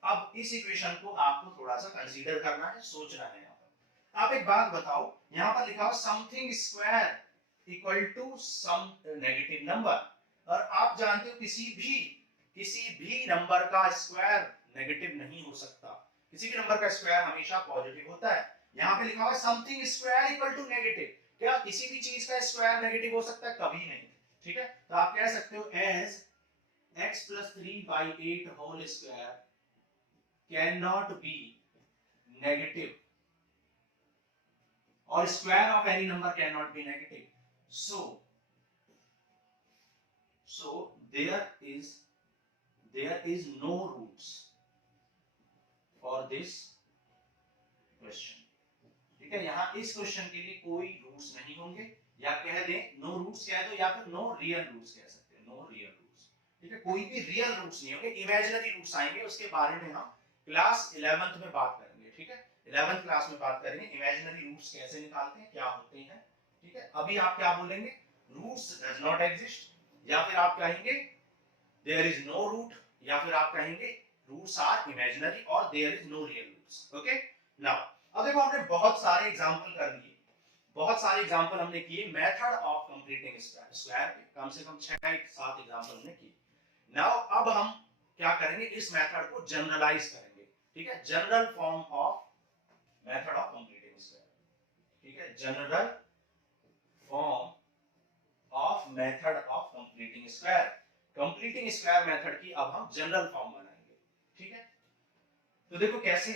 अब इस इक्वेशन को आपको थोड़ा सा कंसीडर करना है, सोचना है। यहाँ पर आप एक बात बताओ, यहाँ पर लिखा हो something square equal to some negative number, और आप जानते हो किसी भी नंबर का स्क्वायर नेगेटिव नहीं हो सकता, किसी भी नंबर का स्क्वायर हमेशा पॉजिटिव होता है। यहाँ पे लिखा हुआ है something square equal to negative, क्या किसी भी चीज का स्क्वायर नेगेटिव हो सकता है? कभी नहीं, ठीक है। तो आप कह सकते हो as x + 3/8 whole square can not be negative और square of any number can not be negative, so there is no roots for this question, ठीक है। यहाँ इस क्वेश्चन के लिए कोई रूट्स नहीं होंगे, या कह दें नो रूट्स कह दो, या फिर नो रियल रूट्स कह सकते हैं, नो रियल रूट्स, ठीक है। कोई भी रियल रूट्स नहीं होंगे, इमेजिनरी रूट्स आएंगे। उसके बारे में हम क्लास 11th में बात करेंगे, ठीक है। 11th क्लास में बात करेंगे इमेजिनरी रूट्स कैसे निकालते हैं, क्या होते हैं, ठीक है। अभी आप क्या बोलेंगे? रूट्स डज नॉट एग्जिस्ट, या फिर आप कहेंगे देयर इज नो रूट, या फिर आप कहेंगे रूट्स आर इमेजिनरी और there is no real roots. Okay, now अब देखो हमने बहुत सारे एग्जांपल कर लिए, बहुत सारे एग्जांपल हमने किए मेथड ऑफ कंप्लीटिंग स्क्वायर के, कम से कम 6-7 एग्जांपल हमने किए। नाउ अब हम क्या करेंगे, इस मेथड को जनरलाइज करेंगे, ठीक है। General form of method of completing square, ठीक है। General form of method of completing square, completing square method की अब हम जनरल फॉर्म बनाएंगे, ठीक है। तो देखो कैसे,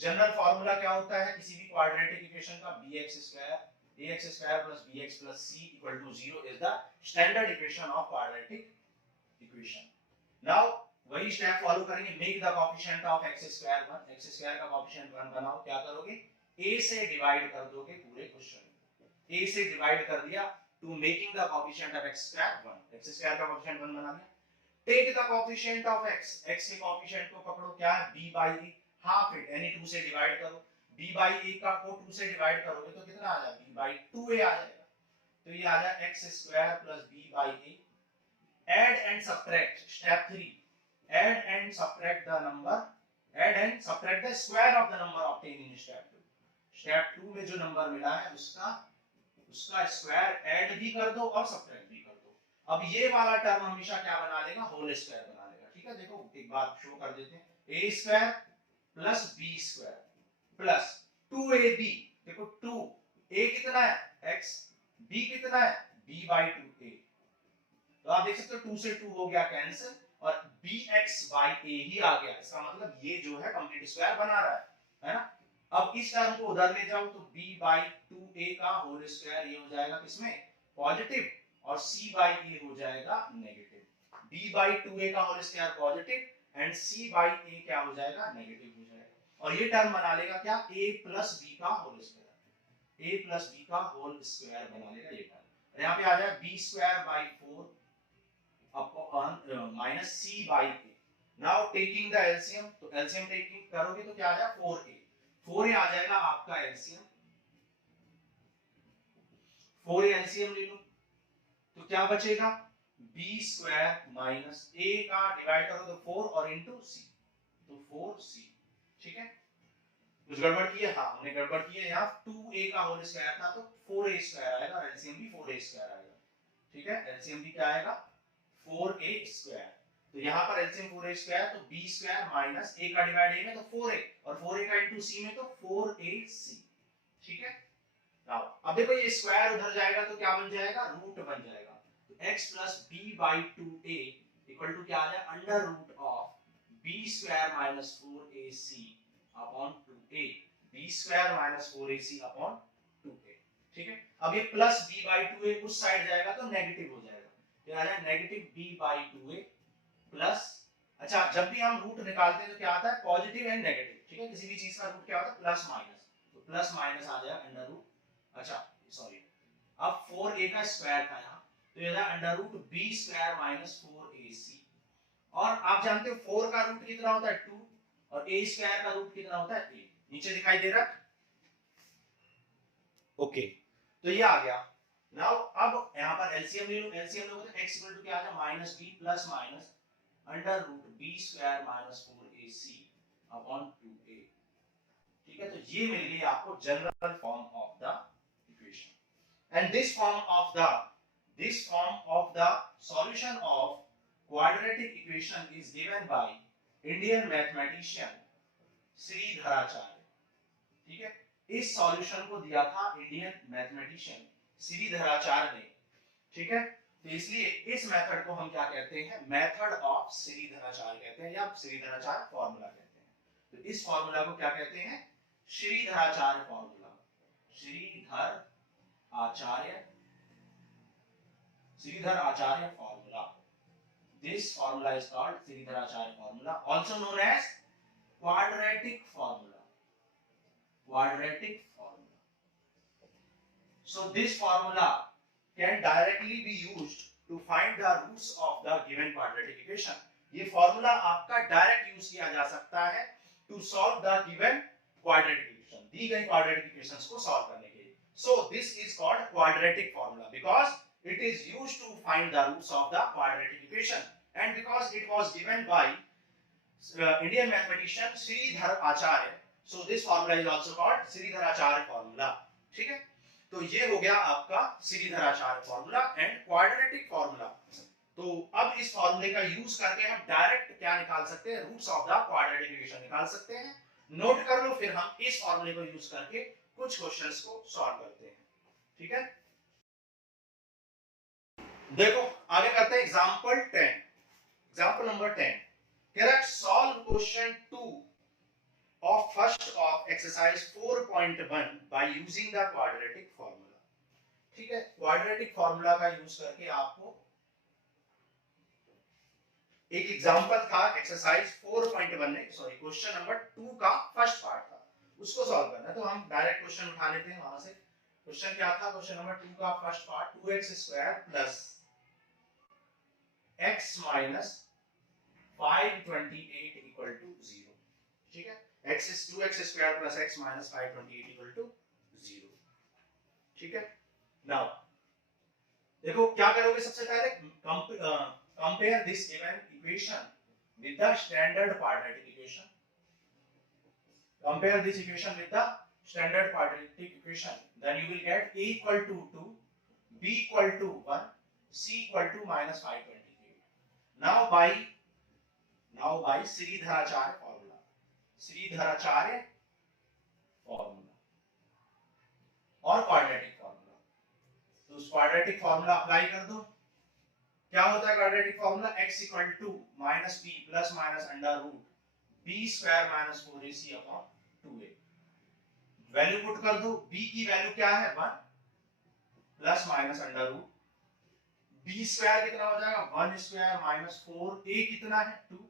जनरल फार्मूला क्या होता है किसी भी क्वाड्रेटिक इक्वेशन का, bx² ax² + bx + c = 0 is the standard equation of quadratic equation. Now वही स्टेप फॉलो करेंगे, make the coefficient of x² 1, x² का कोएफिशिएंट 1 बनाओ, क्या करोगे? a से डिवाइड कर दोगे पूरे क्वेश्चन को, a से डिवाइड कर दिया to making the coefficient of x² 1, x² का कोएफिशिएंट 1 बना लिया। Take the coefficient of x, x के कोएफिशिएंट को पकड़ो, क्या है? b/a, हाफ इट यानी 2 से डिवाइड करो, b/a का को 2 से डिवाइड करोगे तो कितना आ जाएगा? b/2a आ जाएगा। तो ये आ जाएगा x² + b/a। Add and subtract, step 3, add and subtract the number, add and subtract the square of the number obtain in step 2। Step 2 में जो नंबर मिला है उसका स्क्वायर ऐड भी कर दो और सब्ट्रैक्ट भी कर दो। अब ये वाला टर्म हमेशा क्या बना लेगा? होल स्क्वायर बना लेगा, ठीक है। देखो एक बात शो कर देते हैं, a² + b² + 2ab, देखो 2 a कितना है? x, b कितना है? b/2a। तो आप देख सकते हो 2 से 2 हो गया कैंसिल और bx/a ही आ गया। इसका मतलब ये जो है कंप्लीट स्क्वायर बना रहा है ना। अब इस टर्म को उधर ले जाओ तो b/2a का होल स्क्वायर ये हो जाएगा किसमें? पॉजिटिव, और c/a हो जाएगा नेगेटिव। b/2a का whole square positive and c/a क्या हो जाएगा? नेगेटिव हो जाएगा। और ये टर्म बना लेगा क्या? a + b का होल स्क्वायर, a + b का होल स्क्वायर बना लेगा ये टर्म। और यहाँ पे आ जाएगा b²/4 upon -c/a। Now taking the LCM, तो एलसीएम टेकिंग करोगे तो क्या आ जाएगा? 4a, 4a आ जाएगा आपका एलसीएम, 4a एलसीएम ले लो तो क्या बचेगा? b² - a का डिवाइड करो तो 4 और इनटू c, तो 4c, ठीक है। कुछ गड़बड़ की है? हाँ हमने गड़बड़ की है, यहाँ 2a का होल स्क्वायर था तो 4a² आएगा और एलसीएम भी 4a² आएगा, ठीक है। एलसीएम भी क्या आएगा? 4a²। तो यहाँ पर एलसीएम 4a² तो b² - a का डिवाइड a में तो 4a और 4a का इनटू c में तो 4ac, ठीक है। अब देखो ये स्क्वायर उधर जाएगा तो क्या बन जाएगा? रूट बन जाएगा। तो x + b/2a = क्या आ जाएगा? Under root of b² - 4ac upon 2a, b² - 4ac upon 2a, ठीक है। अब ये प्लस b/2a उस साइड जाएगा तो नेगेटिव हो जाएगा, ये आ जाएगा नेगेटिव b/2a प्लस, अच्छा जब भी हम रूट निकालते हैं तो क्या आता है? पॉजिटिव एंड नेगेटिव, ठीक है। किसी भी चीज का रूट क्या होता है? प्लस माइनस, तो प्लस माइनस आ जाएगा अंडर रूट, अच्छा सॉरी, अब 4a का स्क्वायर था यहाँ तो ये अंडर रूट b² - 4ac और आप जानते हो 4 का रूट कितना होता है 2 और a स्क्वायर का रूट कितना होता है 8। नीचे दिखाई दे रहा है? ओके, तो ये आ गया। नाउ अब यहां पर एलसीएम ले लो। एलसीएम लोगे तो x इक्वल टू क्या आ जाए minus b plus minus under root b square minus 4ac upon 2a। ठीक है, तो ये मिल गई आपको general form of the equation. And this form of the solution of quadratic equation is given by Indian mathematician Shridharacharya. ठीक है, इस सॉल्यूशन को दिया था इंडियन मैथमेटिशियन श्रीधराचार्य ने। ठीक है, तो इसलिए इस मेथड को हम क्या कहते हैं, मेथड ऑफ श्रीधराचार्य कहते हैं या श्रीधराचार्य फार्मूला कहते हैं। तो इस फार्मूला को क्या कहते हैं, Shridharacharya formula. Shridhar Acharya formula. This formula is called Sridharacharya formula, also known as quadratic formula. Quadratic formula. So this formula can directly be used to find the roots of the given quadratic equation. ये formula आपका direct use किया जा सकता है to solve the given quadratic equation. दी गई quadratic equations को solve करने के लिए. So this is called quadratic formula because it is used to find the roots of the quadratic equation. And because it was given by Indian mathematician Sridhar Acharya, so this formula is also called Sridharacharya formula. ठीक है, तो ये हो गया आपका Shridharacharya formula and quadratic formula. तो अब इस फॉर्मूले का यूज करके हम डायरेक्ट क्या निकाल सकते हैं, roots of the quadratic equation निकाल सकते हैं। नोट कर लो, फिर हम इस फॉर्मूले को यूज करके कुछ क्वेश्चंस को सॉल्व करते हैं। ठीक है, देखो आगे करते हैं example 10। Example number 10. Correct solve question 2 of first of exercise 4.1 by using the quadratic formula. ठीक है, quadratic formula का यूज करके आपको एक एग्जांपल था एक्सरसाइज 4.1 में, सॉरी क्वेश्चन नंबर 2 का फर्स्ट पार्ट था, उसको सॉल्व करना है। तो हम डायरेक्ट क्वेश्चन उठा लेते हैं वहां से। क्वेश्चन क्या था, क्वेश्चन नंबर 2 का first part 2x² plus x minus 528 equal to 0। ठीक है, x is 2x² plus x minus 528 equal to 0। ठीक है, नाउ देखो क्या करोगे, सबसे पहले compare this given equation with the standard quadratic equation. Compare this equation with the standard quadratic equation, then you will get a equal to 2, b equal to 1, c equal to minus 528. Now by Shridharacharya formula, Shridharacharya formula और quadratic formula. तो उस quadratic formula apply कर दो। क्या होता है quadratic formula, x equal to minus b plus minus under root b square minus 4ac upon 2a। Value put कर दो, b की वैल्यू क्या है 1 plus minus under root b square कितना हो जाएगा 1 स्क्वायर माइनस 4a कितना है 2,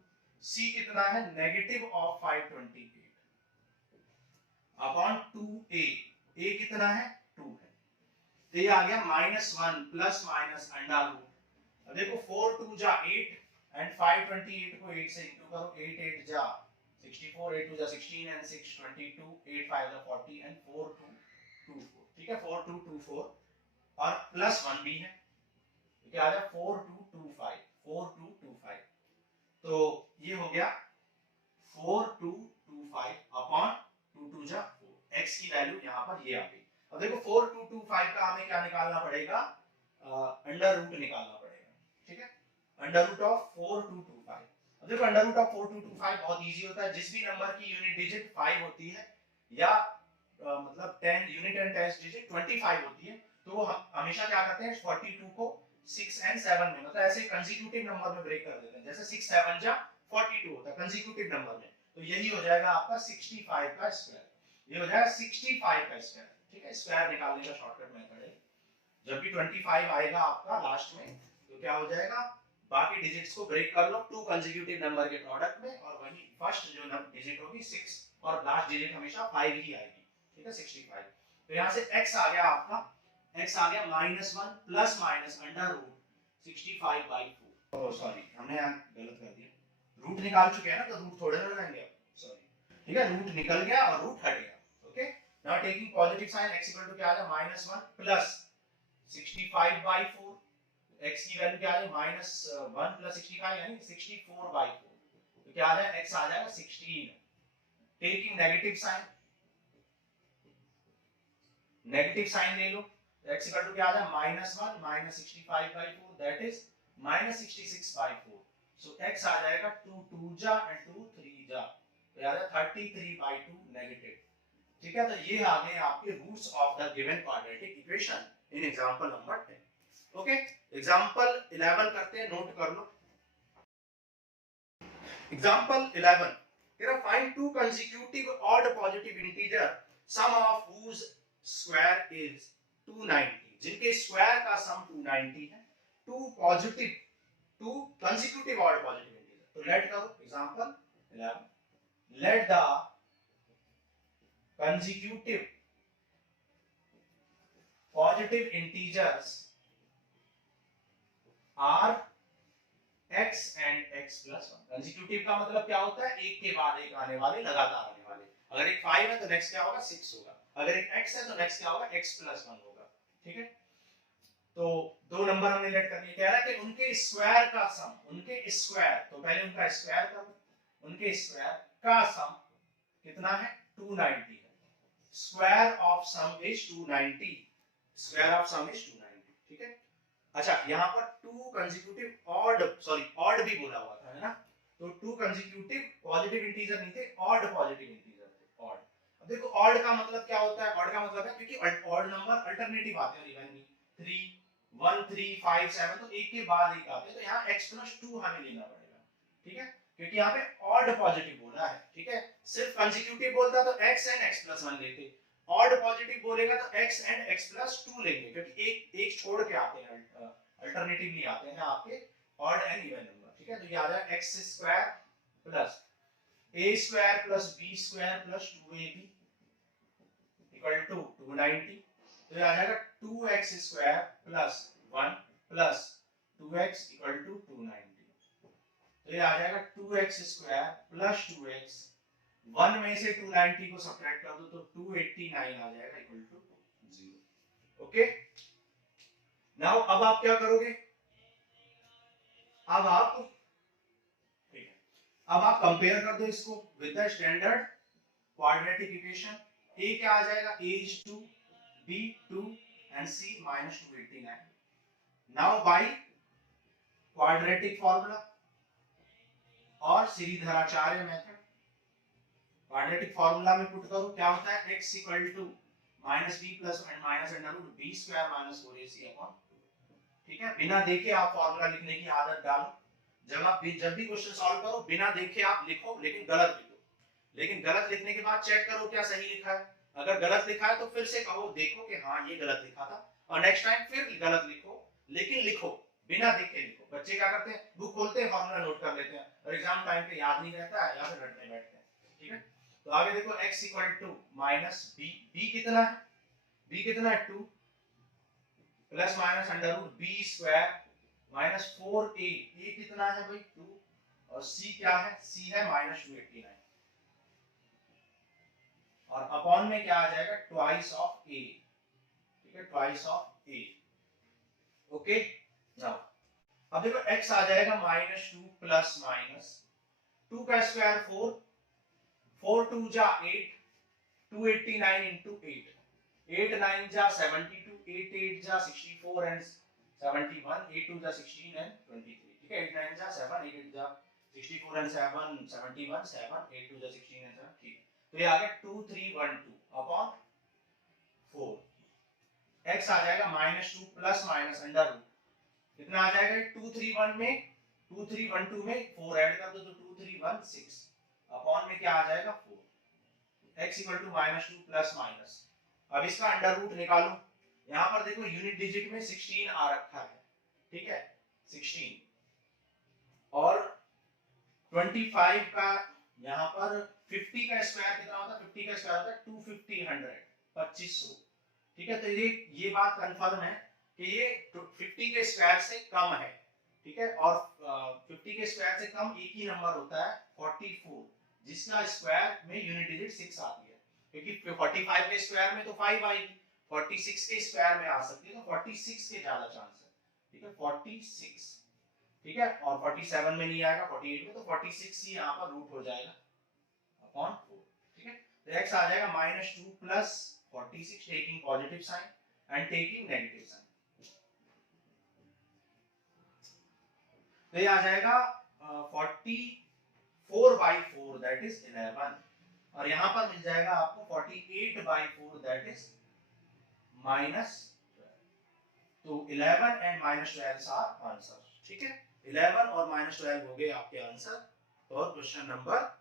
c कितना है negative of 528 upon 2a, a कितना है 2 है। तो ये आ गया -1 प्लस माइनस अंडर रूट। अब देखो 4 2 जा 8 एंड 528 को 8 से इंटू करो, 8 8 जा 64, 8 2 जा 16 एंड 6 22, 8 5 जा 40 एंड 4 2 24। ठीक है, 4 2 24 और प्लस 1 भी है, तो क्या आ गया 4225, 4225। तो ये हो गया 4225 अपॉन 2 2 जा 4। x की वैल्यू यहां पर ये आ गई। अब देखो 4225 का हमें क्या निकालना पड़ेगा, अंडर रूट निकालना पड़ेगा। ठीक है, अंडर रूट ऑफ 4225। अब देखो अंडर रूट ऑफ 4225 बहुत इजी होता है, जिस भी नंबर की यूनिट डिजिट 5 होती है या मतलब 10 यूनिट एंड टेंथ डिजिट 25 होती है, तो हम हमेशा क्या करते हैं 42 को 6 एंड 7 में, मतलब ऐसे कंसेक्यूटिव नंबर में ब्रेक कर देते हैं। जैसे 6 7 जा 42 होता है कंसेक्यूटिव नंबर में, तो यही हो जाएगा आपका 65 का स्क्वायर। ये हो जाएगा 65 का स्क्वायर। ठीक है, स्क्वायर निकालने का शॉर्टकट मेथड है। जब भी 25 आएगा आपका लास्ट में, तो क्या हो जाएगा, बाकी डिजिट्स को ब्रेक कर लो 2 कंसेक्यूटिव नंबर के प्रोडक्ट में, और वही फर्स्ट जो डिजिट होगी 6 और लास्ट डिजिट हमेशा 5 ही आएगी। ठीक है, 65। तो यहां से x आ गया आपका, x आ गया -1 plus minus under root 65/4। Oh sorry, हमने यहां गलत कर दिया। रूट निकाल चुके हैं ना, तो रूट थोड़े ना लगाएंगे आप, सॉरी, ठीक है, रूट निकल गया और रूट हट गया। Okay, now taking positive sign x equal to क्या आ जाए -1 प्लस 65/4, x की वैल्यू क्या आ जाए -1 प्लस 65 यानी 64/4, तो क्या आ जाए x आ जाएगा 16। टेकिंग नेगेटिव साइन ले लो, x इक्वल टू क्या आ जाए -1 minus 65/4 that is -66/4, so x आ जाएगा 2 2 जा एंड 2 3 जा, तो आ जाएगा 33/2 नेगेटिव। ठीक है, तो ये आ गए आपके roots of the given quadratic equation in example number 10। Okay, example 11 करते हैं, नोट कर लो। Example 11, here find two consecutive odd positive integer sum of whose square is 290, जिनके स्क्वायर का सम 290 है, two consecutive odd positive integer। तो late करो example 11, let the consecutive positive integers are x and x plus 1। Consecutive का मतलब क्या होता है, एक के बाद एक आने वाले, लगातार आने वाले। अगर एक 5 है तो नेक्स्ट क्या होगा 6 होगा, अगर एक x है तो नेक्स्ट क्या होगा x plus 1 होगा। ठीक है, तो दो नंबर हमने लेट कर लिए। कह रहा है कि उनके स्क्वायर का सम, उनके स्क्वायर, तो पहले उनका स्क्वायर करो, उनके स्क्वायर का सम कितना है 290 है, square of some is 290, square of some is 290। ठीक है, अच्छा यहाँ पर टू कंसेक्यूटिव ऑड भी बोला हुआ था, है ना, तो टू कंसेक्यूटिव पॉजिटिव इंटीजर नहीं थे, ऑड पॉजिटिव इंटीजर थे, ऑड। अब देखो ऑड का मतलब क्या होता है, ऑड का मतलब है क्योंकि ऑड नंबर अल्टरनेटिव आते हैं, इवन नहीं, 3 1 3 5 7 तो एक के बाद एक आते हैं, तो यहाँ x + 2 हमें लेना पड़ेगा। ठीक है, क्योंकि यहाँ पे ऑड पॉजिटिव बोला है। ठीक है, सिर्फ कंसेक्यूटिव बोलता तो x एंड x + 1 लेते, ऑड पॉजिटिव बोलेगा तो x एंड x + 2 लेंगे, क्योंकि एक छोड़ के आते हैं, अल्टरनेटिवली आते हैं आपके ऑड एंड इवन नंबर। ठीक है, तो ये आ जाएगा x² plus a² plus b² plus 2ab equal to 290, तो ये आ जाएगा 2x² plus 1 plus 2x equal to 290, तो ये आ जाएगा 2x² प्लस 2x, 1 में से 290 को सब्ट्रैक्ट कर दो तो 289 आ जाएगा इक्वल टू 0। ओके, नाउ अब आप क्या करोगे, अब आप, ठीक है, अब आप कंपेयर कर दो इसको with the standard quadratic equation. a क्या आ जाएगा, a is 2, b 2 and c -289। Now by quadratic formula और श्रीधराचार्य मेथड, क्वाड्रेटिक फार्मूला में पुट करो, क्या होता है x equal to -b plus and minus under root b square minus 4ac upon. ठीक है, बिना देखे आप फार्मूला लिखने की आदत डालो, जब भी क्वेश्चन सॉल्व करो बिना देखे आप लिखो, लेकिन गलत लिखो, लेकिन गलत लिखने के बाद चेक करो क्या सही लिखा है, अगर गलत लिखा है तो फिर से कहो, देखो कि हाँ ये गलत लिखा था, और नेक्स्ट टाइम फिर गलत लिखो, लेकिन लिखो बिना देखे लिखो। बच्चे क्या करते हैं, बुक खोलते हैं, फार्मूला नोट कर लेते हैं, और एग्जाम टाइम पे याद नहीं रहता है या फिर रटने बैठते हैं। ठीक है, तो आगे देखो x equal to -b, b कितना है, b कितना है 2 plus minus under root b square minus 4a, a कितना है भाई 2, और c क्या है, c है -289, और अपॉन में क्या आ जाएगा ट्वाइस ऑफ a। ठीक है, twice of a। Okay, now अब देखो x आ जाएगा -2 प्लस माइनस 2 का स्क्वायर 4, 4 2 जा 8, 289 into 8, 8 9 जा 72, 8 8 जा 64 and 71, 8 2 जा 16 and 23। ठीक है, 8 9 जा 7, 8 8 जा 64 and 7 71, 7 8 2 जा 16 and 7। ठीक, तो ये आ गया 2312 अपॉन 4, x आ जाएगा -2 प्लस माइनस अंडर रूट, कितना आ जाएगा 231 में 2312 में 4 ऐड कर दो तो 2316 अपॉन में क्या आ जाएगा 4, x equal to -2 plus minus. अब इसका अंडर रूट निकालो, यहां पर देखो यूनिट डिजिट में 16 आ रखा है। ठीक है, 16 और 25 का यहां पर 50 का स्क्वायर कितना होता है, 50 का स्क्वायर होता है 250 100 2500। ठीक है, तो ये बात कंफर्म है कि ये 50 के स्क्वायर से कम है, ठीक है, और 50 के स्क्वायर से कम एक ही नंबर होता है 44, जिसका स्क्वायर में यूनिट डिजिट 6 आती है, क्योंकि 45 के स्क्वायर में तो 5 आएगी, 46 के स्क्वायर में आ सकती है, तो 46 के ज्यादा चांस है, ठीक है 46, ठीक है, और 47 में नहीं आएगा, 48 में, तो 46 ही यहाँ पर रूट हो जाएगा अपॉन 4, ठीक है। तो x आ जाएगा -2 plus 46 taking positive sign and taking negative sign, तो ये आ जाएगा 44/4 दैट इज 11, और यहाँ पर मिल जाएगा आपको 48/4 दैट इज -12, तो 11 एंड -12 आर आंसर, ठीक है, 11 और -12 हो गए आपके आंसर और क्वेश्चन नंबर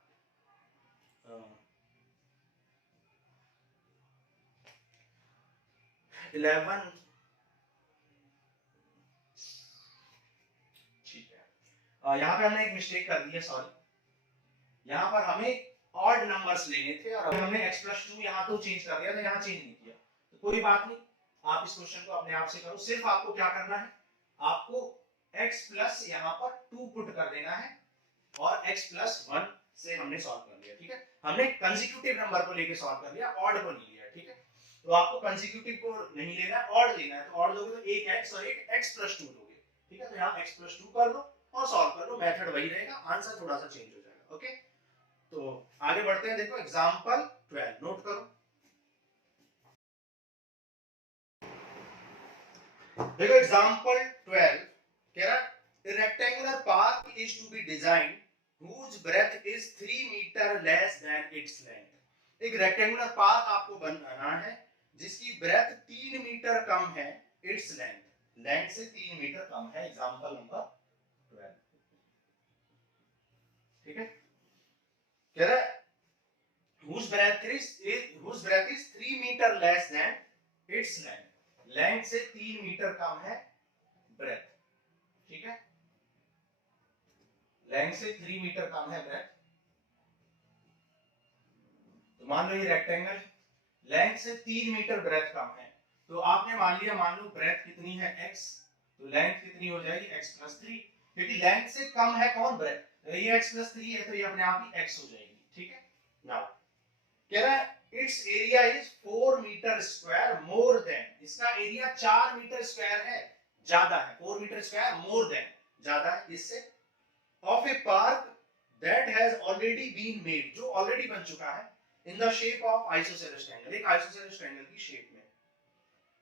11, ठीक है। यहाँ पे हमने एक मिस्टेक कर दी है, सॉरी, यहाँ पर हमें ऑड नंबर्स लेने थे और हमने x+2 यहाँ तो चेंज कर दिया था, यहाँ चेंज नहीं किया, तो कोई बात नहीं, आप इस क्वेश्चन को अपने आप से करो, सिर्फ आपको क्या करना है, आपको x प्लस यहाँ पर 2 पुट कर देना है और x+1 से हमने सॉल्व कर लिया, ठीक है, हमने कंसेक्यूटिव नंबर को लेके सॉल्व कर लिया, ऑड को नहीं लिया, ठीक है, तो आपको कंसेक्यूटिव को नहीं लेना है, ऑड लेना है, तो ऑड लोगे तो एक x और एक x+2 लोगे, ठीक है, तो यहाँ x+2 कर लो और सॉल्व कर लो, मेथड वही रहेगा, आंसर थोड़ा सा चेंज हो जाएगा, ओके। तो आगे बढ़ते हैं, देखो एग्जांपल 12 नोट करो, देखो एग्जांपल 12 कह रहा है rectangular park is to be designed whose breadth is 3 meter less than its length। एक रेक्टेंगुलर पार्क आपको बनाना है जिसकी ब्रेथ 3 मीटर कम है इट्स लेंथ से 3 मीटर कम है, एग्जांपल नंबर 12, ठीक है, कह रहा है whose breadth is 3 meter less than its length से 3 मीटर कम है ब्रेथ, ठीक है, लेंथ से 3 मीटर कम है ब्रेथ, तो मान लो ये रेक्टेंगल लेंथ से 3 मीटर ब्रेथ कम है, तो आपने मान लिया, मान लो ब्रेथ कितनी है x, तो लेंथ कितनी हो जाएगी x+3, क्योंकि लेंथ से कम है कौन ब्रेथ, तो ये x+3 है, तो ये अपने आप ही x हो जाएगी, ठीक है। नाउ कह रहा है it's area is 4 metre square more than, इसका एरिया 4 मीटर स्क्वायर है, ज्यादा है, 4 मीटर स्क्वायर मोर देन ज्यादा है इससे, of a park that has already been made, जो ऑलरेडी बन चुका है, in the shape of isosceles triangle, एक आइसोसेलेस ट्रायंगल की शेप में,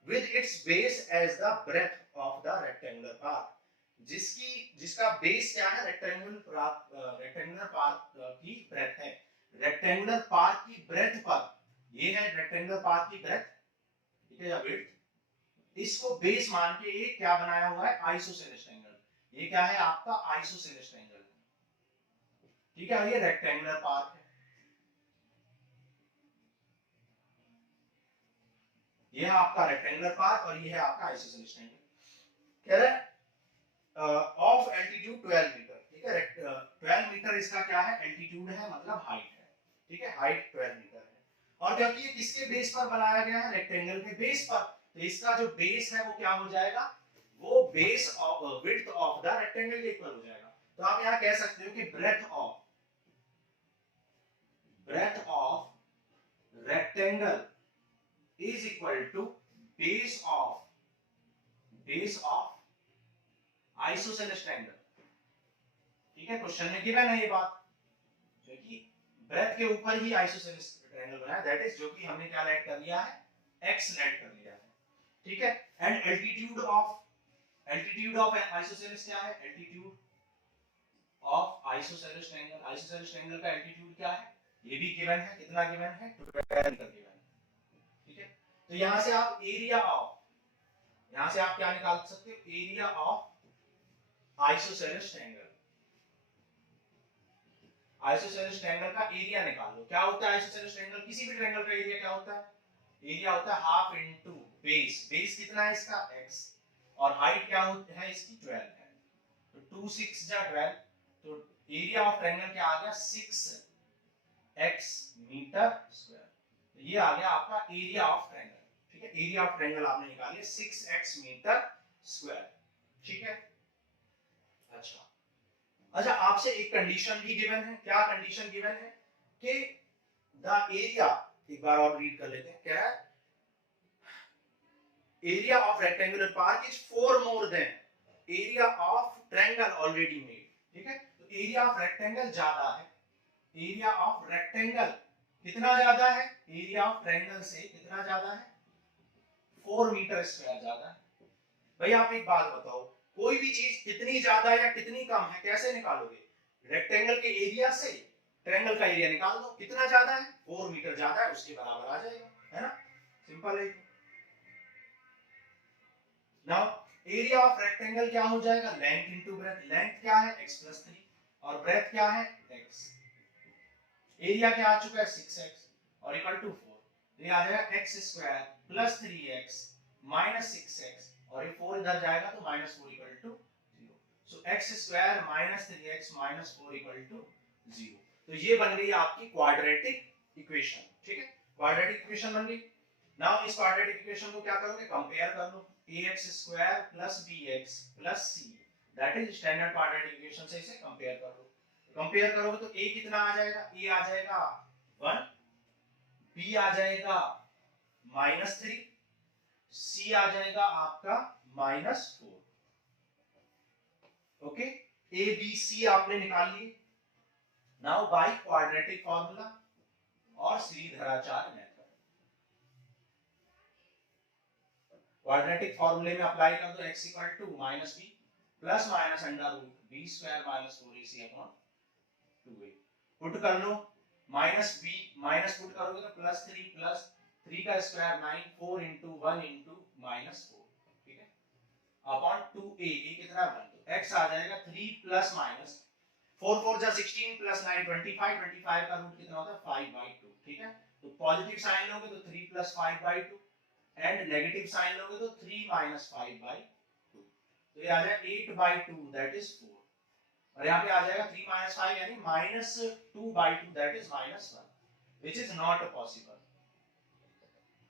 with its base as the breadth of the rectangular park, जिसका बेस क्या है, रेक्टेंगुलर पार्क की ब्रेथ है, रेक्टेंगुलर पार्क की ब्रेथ पर, ये है रेक्टेंगुलर पार्क की ब्रेथ, ठीक है, या विड्थ, इसको बेस मान के ये क्या बनाया हुआ है, आइसोसेलेस ट्रायंगल, ये क्या है आपका आइसोसेलेस ट्रायंगल, ठीक है, और ये रेक्टेंगुलर पार्क है, ये है आपका रेक्टेंगुलर पार्क और ये है आपका आइसोसेलेस ट्रायंगल, कह रहा है ऑफ एल्टीट्यूड 12 मीटर, ठीक है, 12 मीटर इसका क्या है, एल्टीट्यूड है, मतलब हाइट है, ठीक है, हाइट 12 मीटर है, और क्योंकि ये किसके बेस पर बनाया गया है, रेक्टेंगल के बेस पर, तो इसका जो बेस है वो क्या हो जाएगा, वो base of width of the rectangle के इक्वल हो जाएगा, तो आप यहाँ कह सकते हो कि breadth of rectangle is equal to base of isosceles triangle, ठीक है, क्वेश्चन में गिवन है ये बात, क्योंकि ब्रेथ के ऊपर ही आइसोसेलेस ट्रायंगल बनाया, दैट इज जो कि हमने क्या ऐड कर लिया है, x ऐड कर लिया है, ठीक है, एंड एल्टीट्यूड ऑफ आइसोसेलेस क्या है, एल्टीट्यूड ऑफ आइसोसेलेस ट्रायंगल का एल्टीट्यूड क्या है, ये भी गिवन है, कितना गिवन है, 12 का गिवन है, ठीक है, तो यहां से आप यहां से आप क्या निकाल सकते हो, area of isosceles triangle, isosceles triangle का एरिया निकाल लो, क्या होता है आइसोसेलेस ट्रायंगल, किसी भी ट्रायंगल का एरिया क्या होता है, एरिया होता है हाफ इनटू बेस कितना है इसका x, और हाइट क्या होती है इसकी 12 है, तो 2 6 जा 12, तो एरिया ऑफ ट्रायंगल क्या आ गया 6x मीटर स्क्वायर, तो ये आ गया आपका एरिया ऑफ ट्रायंगल, ठीक है, एरिया ऑफ ट्रायंगल आपने निकाल लिया 6x मीटर स्क्वायर, ठीक है। अच्छा अच्छा, आपसे एक कंडीशन भी गिवन है। क्या कंडीशन गिवन है? कि द एरिया, एक बार और रीड कर लेते हैं, क्या है? Area of rectangular park is 4 more than area of triangle already made. ठीक है, तो एरिया ऑफ रेक्टेंगल ज्यादा है। एरिया ऑफ रेक्टेंगल कितना ज्यादा है? एरिया ऑफ ट्रायंगल से कितना ज्यादा है? 4 मीटर स्क्वायर ज्यादा है। भाई आप एक बात बताओ, कोई भी चीज कितनी ज्यादा या कितनी कम है कैसे निकालोगे? रेक्टेंगल के एरिया से ट्रायंगल का एरिया निकाल दो, कितना ज्यादा है? 4 मीटर ज्यादा है, उसके बराबर आ जाएगा, है ना? सिंपल है। नाउ एरिया ऑफ रेक्टेंगल क्या हो जाएगा? Length into breadth. लेंथ क्या है? x + 3 और ब्रेथ क्या है? x। एरिया क्या आ चुका है? 6x और इक्वल टू 4। तो ये आ जाएगा x² + 3x - 6x और ये 4 इधर जाएगा तो -4 इक्वल टू 0। सो x² - 3x - 4 इक्वल टू 0। तो ये बन गई आपकी क्वाड्रेटिक इक्वेशन। ठीक है, क्वाड्रेटिक इक्वेशन बन गई। नाउ इस क्वाड्रेटिक इक्वेशन को क्या करोगे? कंपेयर कर लो। ax² + bx + c, that is standard quadratic equation से इसे कंपेयर कर लो। कंपेयर करोगे तो a कितना आ जाएगा? a आ जाएगा 1, b आ जाएगा -3, c आ जाएगा आपका -4। ओके, a b c आपने निकाल लिए। नाउ बाय क्वाड्रेटिक फार्मूला और श्रीधराचार्य मेथड, क्वाड्रेटिक फार्मूले में अप्लाई कर दो। x = -b plus minus under root b² - 4ac upon 2a। Put कर लो, माइनस b माइनस पुट करोगे तो +3 प्लस 3 का स्क्वायर 9, 4 * 1 * -4, ठीक है, अपॉन 2a। a कितना? 1। तो x आ जाएगा 3 प्लस माइनस 4 4 जा 16 प्लस 9 25, 25 का रूट कितना होता है? 5/2। ठीक है, तो पॉजिटिव साइन लोगे तो 3 + 5/2 एंड नेगेटिव साइन लोगे तो 3 - 5/2। तो ये आ जाएगा 8/2 दैट इज 4 और यहाँ पे आ जाएगा 3 - 5 यानी -2/2 that is -1, which is not possible.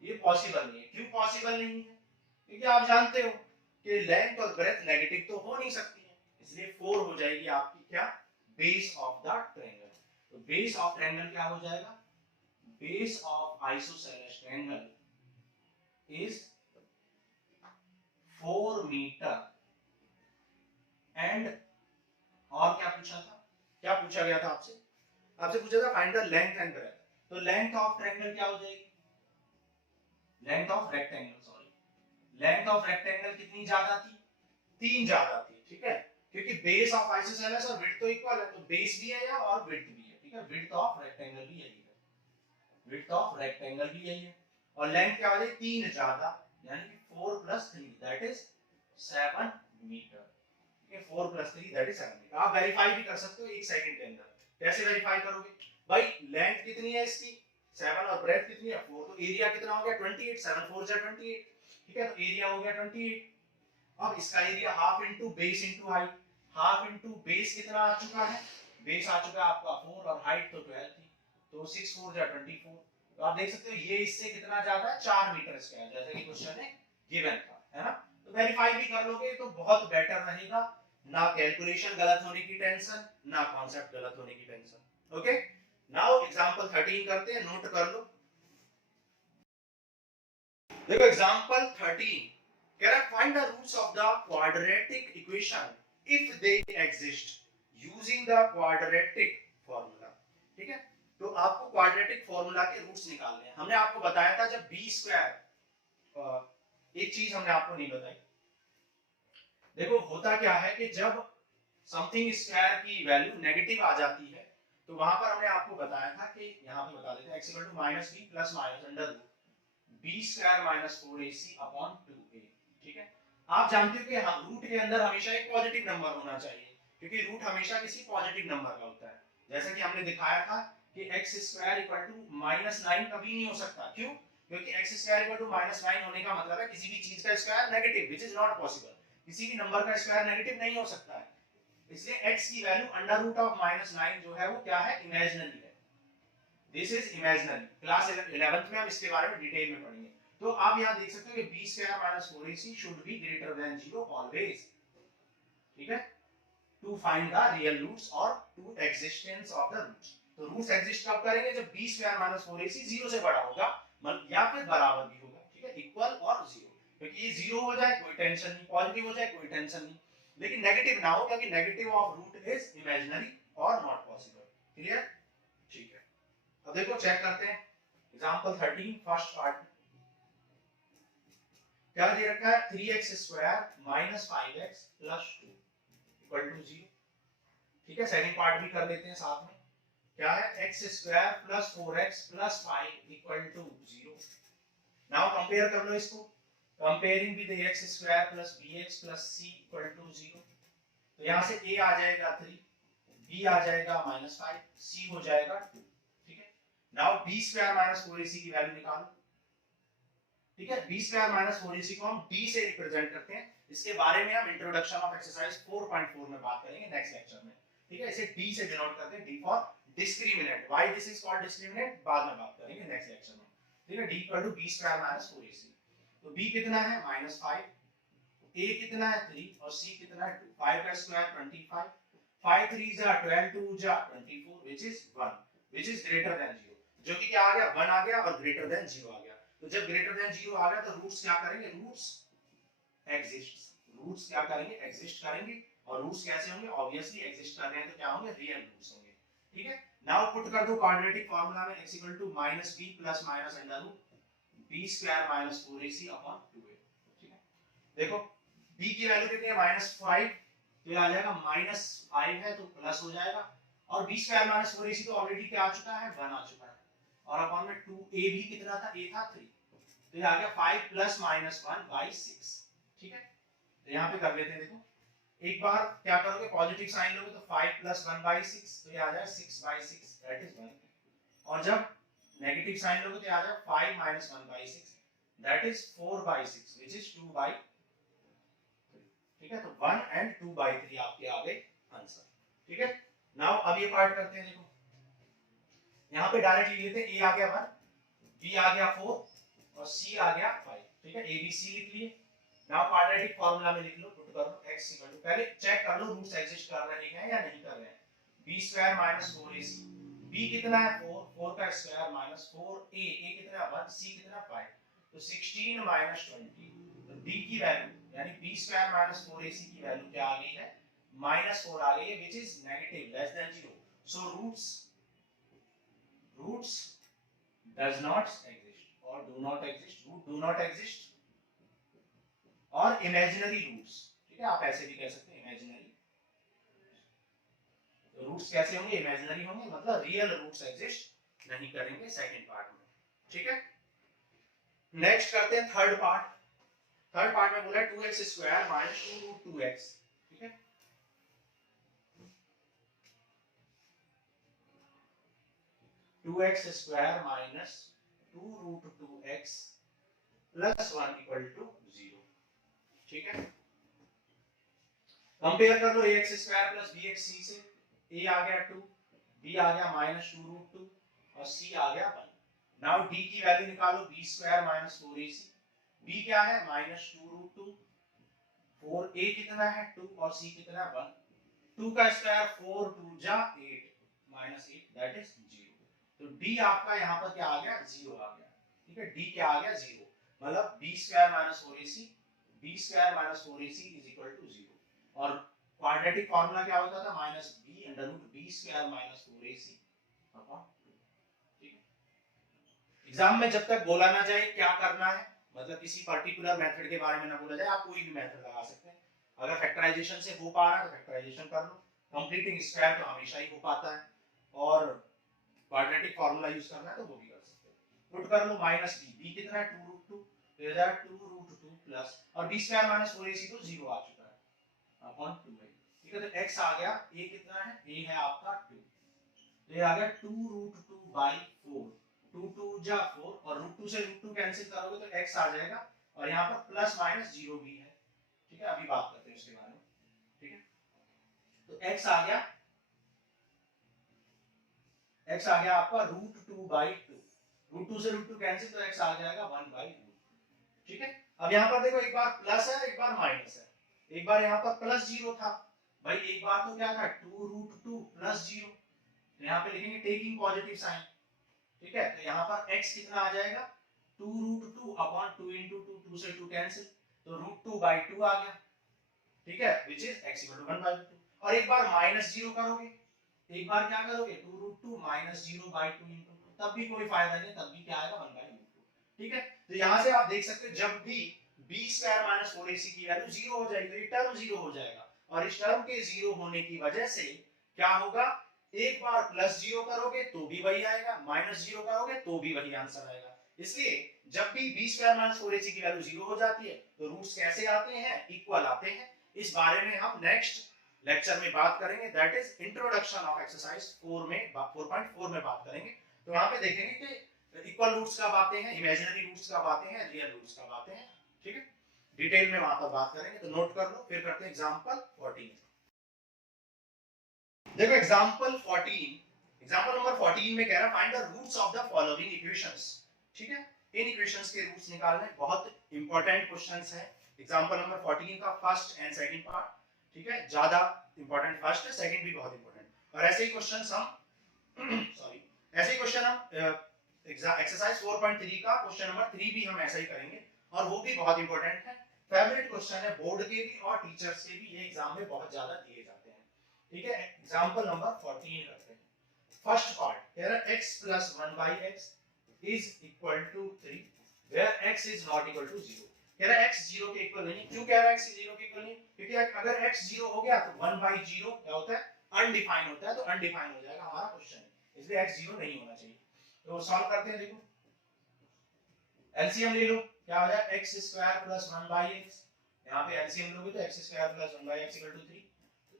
ये पॉसिबल नहीं है। क्यों पॉसिबल नहीं है? क्योंकि आप जानते हो कि लेंथ और ब्रेथ नेगेटिव तो हो नहीं सकती है, इसलिए 4 हो जाएगी आपकी क्या? Base of the triangle. तो बेस ऑफ ट्रायंगल क्या हो जाएगा? Base of isosceles triangle is 4 metre and, और क्या पूछा था? क्या पूछा गया था आपसे? आपसे पूछा था find the length and breadth. तो लेंथ ऑफ ट्रायंगल क्या हो जाएगी? Length of rectangle, sorry, length of rectangle कितनी ज्यादा थी? 3 ज्यादा थी। ठीक है, क्योंकि बेस ऑफ आइसोसेलेस और विड्थ तो इक्वल है, तो बेस भी है यहाँ और विड्थ भी है। ठीक है, विड्थ ऑफ रेक्टेंगल भी यही है, विड्थ ऑफ रेक्टेंगल भी यही है। और लेंथ क्या हो जाएगी? 3 ज्यादा, यानी कि 4 + 3 that is 7 metre. 4 + 3 that is 7 metre. आप वेरीफाई भी कर सकते हो 1 सेकंड के अंदर। कैसे वेरीफाई करोगे? भाई लेंथ कितनी है इसकी? 7 और ब्रेथ कितनी है? 4। तो एरिया कितना हो गया? 28। 7 4 जा 28। ठीक है, तो एरिया हो गया 28। अब इसका area half into base into height. Half into base कितना आ चुका है? बेस आ चुका है आपका 4 और हाइट तो 12 थी, तो 6 4 जा 24। तो आप देख सकते हो ये इससे कितना ज्यादा है? 4 मीटर स्क्वायर, जैसे कि क्वेश्चन में गिवन था, है ना? तो वेरीफाई भी कर लोगे तो बहुत बेटर रहेगा, ना कैलकुलेशन गलत होने की टेंशन, ना कॉन्सेप्ट गलत होने की टेंशन। ओके, नाउ एग्जांपल 13 करते हैं, नोट कर लो। देखो एग्जांपल 13 कह रहा है find the roots of the quadratic equation if they exist using the quadratic formula. ठीक है, तो आपको क्वाड्रेटिक फार्मूला के रूट्स निकालने हैं। हमने आपको बताया था जब b², एक चीज हमने आपको नहीं बताई। देखो होता क्या है कि जब समथिंग स्क्वायर की वैल्यू नेगेटिव आ जाती है तो वहां पर हमने आपको बताया था कि यहां पे बता देते हैं x = -b plus minus under root b² - 4ac upon 2a। ठीक है, आप जानते हो कि रूट के अंदर हमेशा एक पॉजिटिव नंबर होना चाहिए, क्योंकि रूट हमेशा किसी पॉजिटिव नंबर का होता है। जैसा कि हमने दिखाया था कि x² = -9 कभी नहीं हो सकता। क्यों? क्योंकि x² = -9 होने का मतलब है किसी भी चीज का square negative, which is not possible. किसी भी नंबर का स्क्वायर नेगेटिव नहीं हो सकता है, इसलिए x की वैल्यू √9 जो है वो क्या है? इमेजिनरी है। This is imaginary. Class 11th में हम इसके बारे में डिटेल में पढ़ेंगे। तो आप यहां देख सकते हो कि b² - 4ac should be greater than 0 always. ठीक है, to find the real roots और to existence of the roots. तो रूट्स एग्जिस्ट कब करेंगे, जब b स्क्वायर माइनस 4ac 0 से बड़ा होगा या फिर बराबर भी होगा, ठीक है, इक्वल और 0। क्योंकि ये 0 हो जाए कोई टेंशन नहीं, पॉजिटिव हो जाए कोई टेंशन नहीं, लेकिन नेगेटिव ना हो, क्योंकि negative of root is imaginary और नॉट पॉसिबल। क्लियर? ठीक है। अब देखो चेक करते हैं एग्जांपल 13 फर्स्ट पार्ट। क्या दे रखा है, 3x square minus 5x plus 2 equal to 0। ठीक है, सेकंड पार्ट भी कर लेते हैं साथ में। क्या है, x square plus 4x plus 5 equal to 0। Now compare कर लो इसको, comparing with x square plus bx plus c equal to 0। तो यहां से a आ जाएगा 3, b आ जाएगा -5, c हो जाएगा 2। ठीक है, now b square minus 4ac की वैल्यू निकालो। ठीक है, b स्क्वायर माइनस 4ac को हम d से रिप्रेजेंट करते हैं। इसके बारे में हम इंट्रोडक्शन ऑफ एक्सरसाइज 4.4 में बात करेंगे नेक्स्ट लेक्चर में। ठीक है, इसे d से डिनोट करते हैं, d for discriminant. Why this is called discriminant बाद में बात करेंगे नेक्स्ट लेक्चर में। ठीक है, d equal to b square minus 4ac। तो b कितना है -5, a कितना है 3 और c कितना है 2। 5 का स्क्वायर 25, 5 3 जा 12, 2 जा 24 which is 1 which is greater than 0। जो कि क्या आ गया, 1 आ गया और ग्रेटर देन 0 आ गया। तो जब ग्रेटर देन 0 आ गया तो रूट्स क्या करेंगे, रूट्स एग्जिस्ट। रूट्स क्या करेंगे, एग्जिस्ट करेंगे। और रूट्स कैसे होंगे, ऑब्वियसली एग्जिस्ट कर रहे हैं तो क्या होंगे, रियल रूट्स होंगे। ठीक है, नाउ पुट कर दो क्वाड्रेटिक फार्मूला में x = -b plus minus under root b square minus 4ac upon 2a। ठीक है, देखो b की वैल्यू कितनी है, -5, तो ये आ जाएगा -5 है तो प्लस हो जाएगा, और b स्क्वायर माइनस 4ac तो ऑलरेडी क्या आ चुका है, 1 आ चुका है, और अपॉन में 2a भी कितना था, a था 3, तो ये आ गया 5 प्लस -1/6। ठीक है, तो यहाँ पे कर लेते हैं। देखो एक बार क्या करोगे, पॉजिटिव साइन लोगे तो 5 प्लस 1/6, तो ये आ जाएगा 6/6 दैट इज 1। और जब नेगेटिव साइन लोगे तो ये आ जाएगा 5 minus 1/6 that is 4/6 which is 2/3। ठीक है, तो 1 एंड 2/3 आपके आ गए आंसर। ठीक है, नाउ अब ये पार्ट करते हैं। देखो यहाँ पे डायरेक्ट लिख लेते हैं, a आ गया 1, b आ गया 4 और c आ गया 5। ठीक है, a b c लिख लिए। नाउ क्वाड्रेटिक फार्मूला में लिख लो, पुट कर लो x = पहले चेक कर लो रूट्स एग्जिस्ट कर रहे हैं या नहीं कर रहे हैं। b square minus 4ac, b कितना है 4, 4 का स्क्वायर माइनस 4a, a कितना 1, c कितना 5, तो 16 माइनस 20। तो d की वैल्यू यानी b स्क्वायर माइनस 4ac की वैल्यू क्या आ गई है, -4 आ गई है which is negative less than 0। So roots does not exist or do not exist, root do not exist और इमेजिनरी रूट्स। ठीक है, आप ऐसे भी कह सकते हैं इमेजिनरी। तो रूट्स कैसे होंगे, इमेजिनरी होंगे, मतलब रियल रूट्स एग्जिस्ट नहीं करेंगे सेकंड पार्ट में। ठीक है, नेक्स्ट करते हैं थर्ड पार्ट। थर्ड पार्ट में बोला है 2x square minus 2 root 2x। ठीक है, two x square minus 2 root 2x plus 1 equal to 0। ठीक है, कंपेयर कर लो ax square plus bx c से। a आ गया 2, b आ गया -2 रूट 2 और c आ गया 1। नाउ d की वैल्यू निकालो, b square minus 4ac, b क्या है -2 रूट 2, 4a कितना है 2 और c कितना 1, 2 का स्क्वायर 4 2 जा 8 -8 दैट इज 0। तो d आपका यहाँ पर क्या आ गया, 0 आ गया। ठीक है, d क्या आ गया 0, मतलब b square minus 4ac, b square minus 4ac is equal to 0। और क्वाड्रेटिक फार्मूला क्या होता था, -b under root b square minus 4ac upon 2। ठीक है, एग्जाम में जब तक बोला ना जाए क्या करना है, मतलब किसी पर्टिकुलर मेथड के बारे में ना बोला जाए, आप कोई भी मेथड लगा सकते हैं। अगर फैक्टराइजेशन से हो पा रहा है तो फैक्टराइजेशन कर लो, कंप्लीटिंग स्क्वायर तो हमेशा ही हो पाता है, और क्वाड्रेटिक फार्मूला यूज करना है तो वो भी कर सकते हैं। पुट कर लो -b कितना है 2 रूट 2, तो ये जाएगा 2 रूट 2 प्लस, और b स्क्वायर माइनस 4ac तो 0 आ चुका है अपॉन 2। ठीक है, तो x आ गया, a कितना है, a है आपका 2, तो ये आ गया 2 रूट 2/4, 2 2 जा 4 और रूट 2 से रूट 2 कैंसिल करोगे तो x आ जाएगा, और यहाँ पर प्लस माइनस 0 भी है। ठीक है, अभी बात करते हैं उसके बारे में। ठीक है, तो x आ गया, x आ गया आपका √2/2, रूट 2 से रूट 2 कैंसिल तो x आ जाएगा 1/2। ठीक है, अब यहाँ पर देखो एक बार प्लस है एक बार माइनस है, एक बार यहाँ पर +0 था भाई एक बार तो क्या था 2√2 प्लस 0, तो यहाँ पे लिखेंगे टेकिंग पॉजिटिव साइन, ठीक है। तो यहाँ पर x कितना आ जाएगा 2√2 अपॉन 2 इंटू 2, 2 से 2 कैंसिल, तो √2/2 आ गया, ठीक है, which is x equal to 1/2। और एक बार माइनस 0 करोगे, एक बार क्या करोगे 2√2 माइनस 0/2 इंटू, तब भी कोई फायदा नहीं, तब भी क्या आएगा 1/2, ठीक है। तो यहाँ से आप देख सकते हो जब भी b स्क्वायर माइनस 4ac की वैल्यू 0 हो जाएगी तो ये टर्म 0 हो जाएगा, और इस टर्म के 0 होने की वजह से क्या होगा, एक बार प्लस 0 करोगे तो भी वही आएगा, माइनस 0 करोगे तो भी वही आंसर आएगा। इसलिए जब भी b स्क्वायर माइनस 4ac की वैल्यू 0 हो जाती है तो रूट्स कैसे आते हैं, इक्वल आते हैं। इस बारे में हम नेक्स्ट लेक्चर में बात करेंगे, that is introduction of exercise 4 में 4.4 में बात करेंगे। तो वहां पे देखेंगे कि इक्वल रूट्स कब आते हैं, इमेजिनरी रूट्स कब आते हैं, रियल रूट्स कब आते हैं, ठीक है, डिटेल में वहां पर बात करेंगे। तो नोट कर लो, फिर करते हैं एग्जांपल 14। देखो एग्जांपल 14, एग्जांपल नंबर 14 में कह रहा है find the roots of the following equations, ठीक है। इन इक्वेशंस के रूट्स निकालने, बहुत इंपॉर्टेंट क्वेश्चंस है। एग्जांपल नंबर 14 का फर्स्ट एंड सेकंड पार्ट, ठीक है, ज्यादा इंपॉर्टेंट फर्स्ट है, सेकंड भी बहुत इंपॉर्टेंट। और ऐसे ही क्वेश्चंस हम सॉरी ऐसे ही क्वेश्चन हम एक्सरसाइज 4.3 का क्वेश्चन नंबर 3 भी हम ऐसा ही करेंगे, और वो भी बहुत इंपॉर्टेंट है, फेवरेट क्वेश्चन है बोर्ड के भी और टीचर्स के भी, ये एग्जाम में बहुत ज्यादा दिए जाते हैं, ठीक है। एग्जांपल नंबर 14 करते हैं। फर्स्ट पार्ट कह रहा है x plus 1/x is equal to 3 where x is not equal to 0। कह रहा है x 0 के इक्वल नहीं। क्यों कह रहा है x 0 के इक्वल नहीं, क्योंकि अगर x 0 हो गया तो 1/0 क्या होता है, अनडिफाइन होता है, तो अनडिफाइन हो जाएगा हमारा क्वेश्चन, इसलिए x 0 नहीं होना चाहिए। तो सॉल्व करते हैं, देखो एलसीएम ले लो, क्या हो जाएगा x स्क्वायर प्लस 1/x, यहाँ पे एलसीएम लोगे तो x square plus 1/x equal to 3,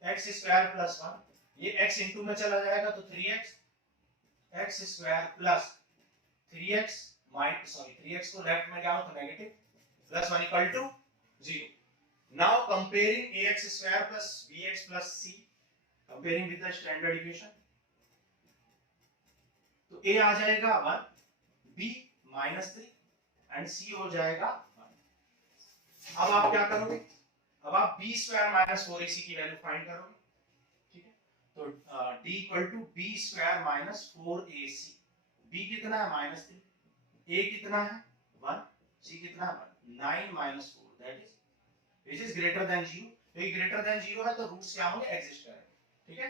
x square plus 1, ये x इनटू में चला जाएगा तो 3x, x square plus 3x minus 3x को लेफ्ट में जाओ तो negative, plus 1 equal to 0। Now comparing ax square plus bx plus c, comparing with the standard equation, तो a आ जाएगा 1, b -3 एंड c हो जाएगा 1। अब आप क्या करोगे, अब आप b स्क्वायर माइनस 4ac की वैल्यू फाइंड करोगे, ठीक है। तो d equal to b square minus 4ac, b कितना है -3, a कितना है 1, c कितना है 1, 9 minus 4 that is which is greater than 0। तो ये ग्रेटर देन 0 है तो रूट्स क्या होंगे, एग्जिस्ट करेंगे, ठीक है।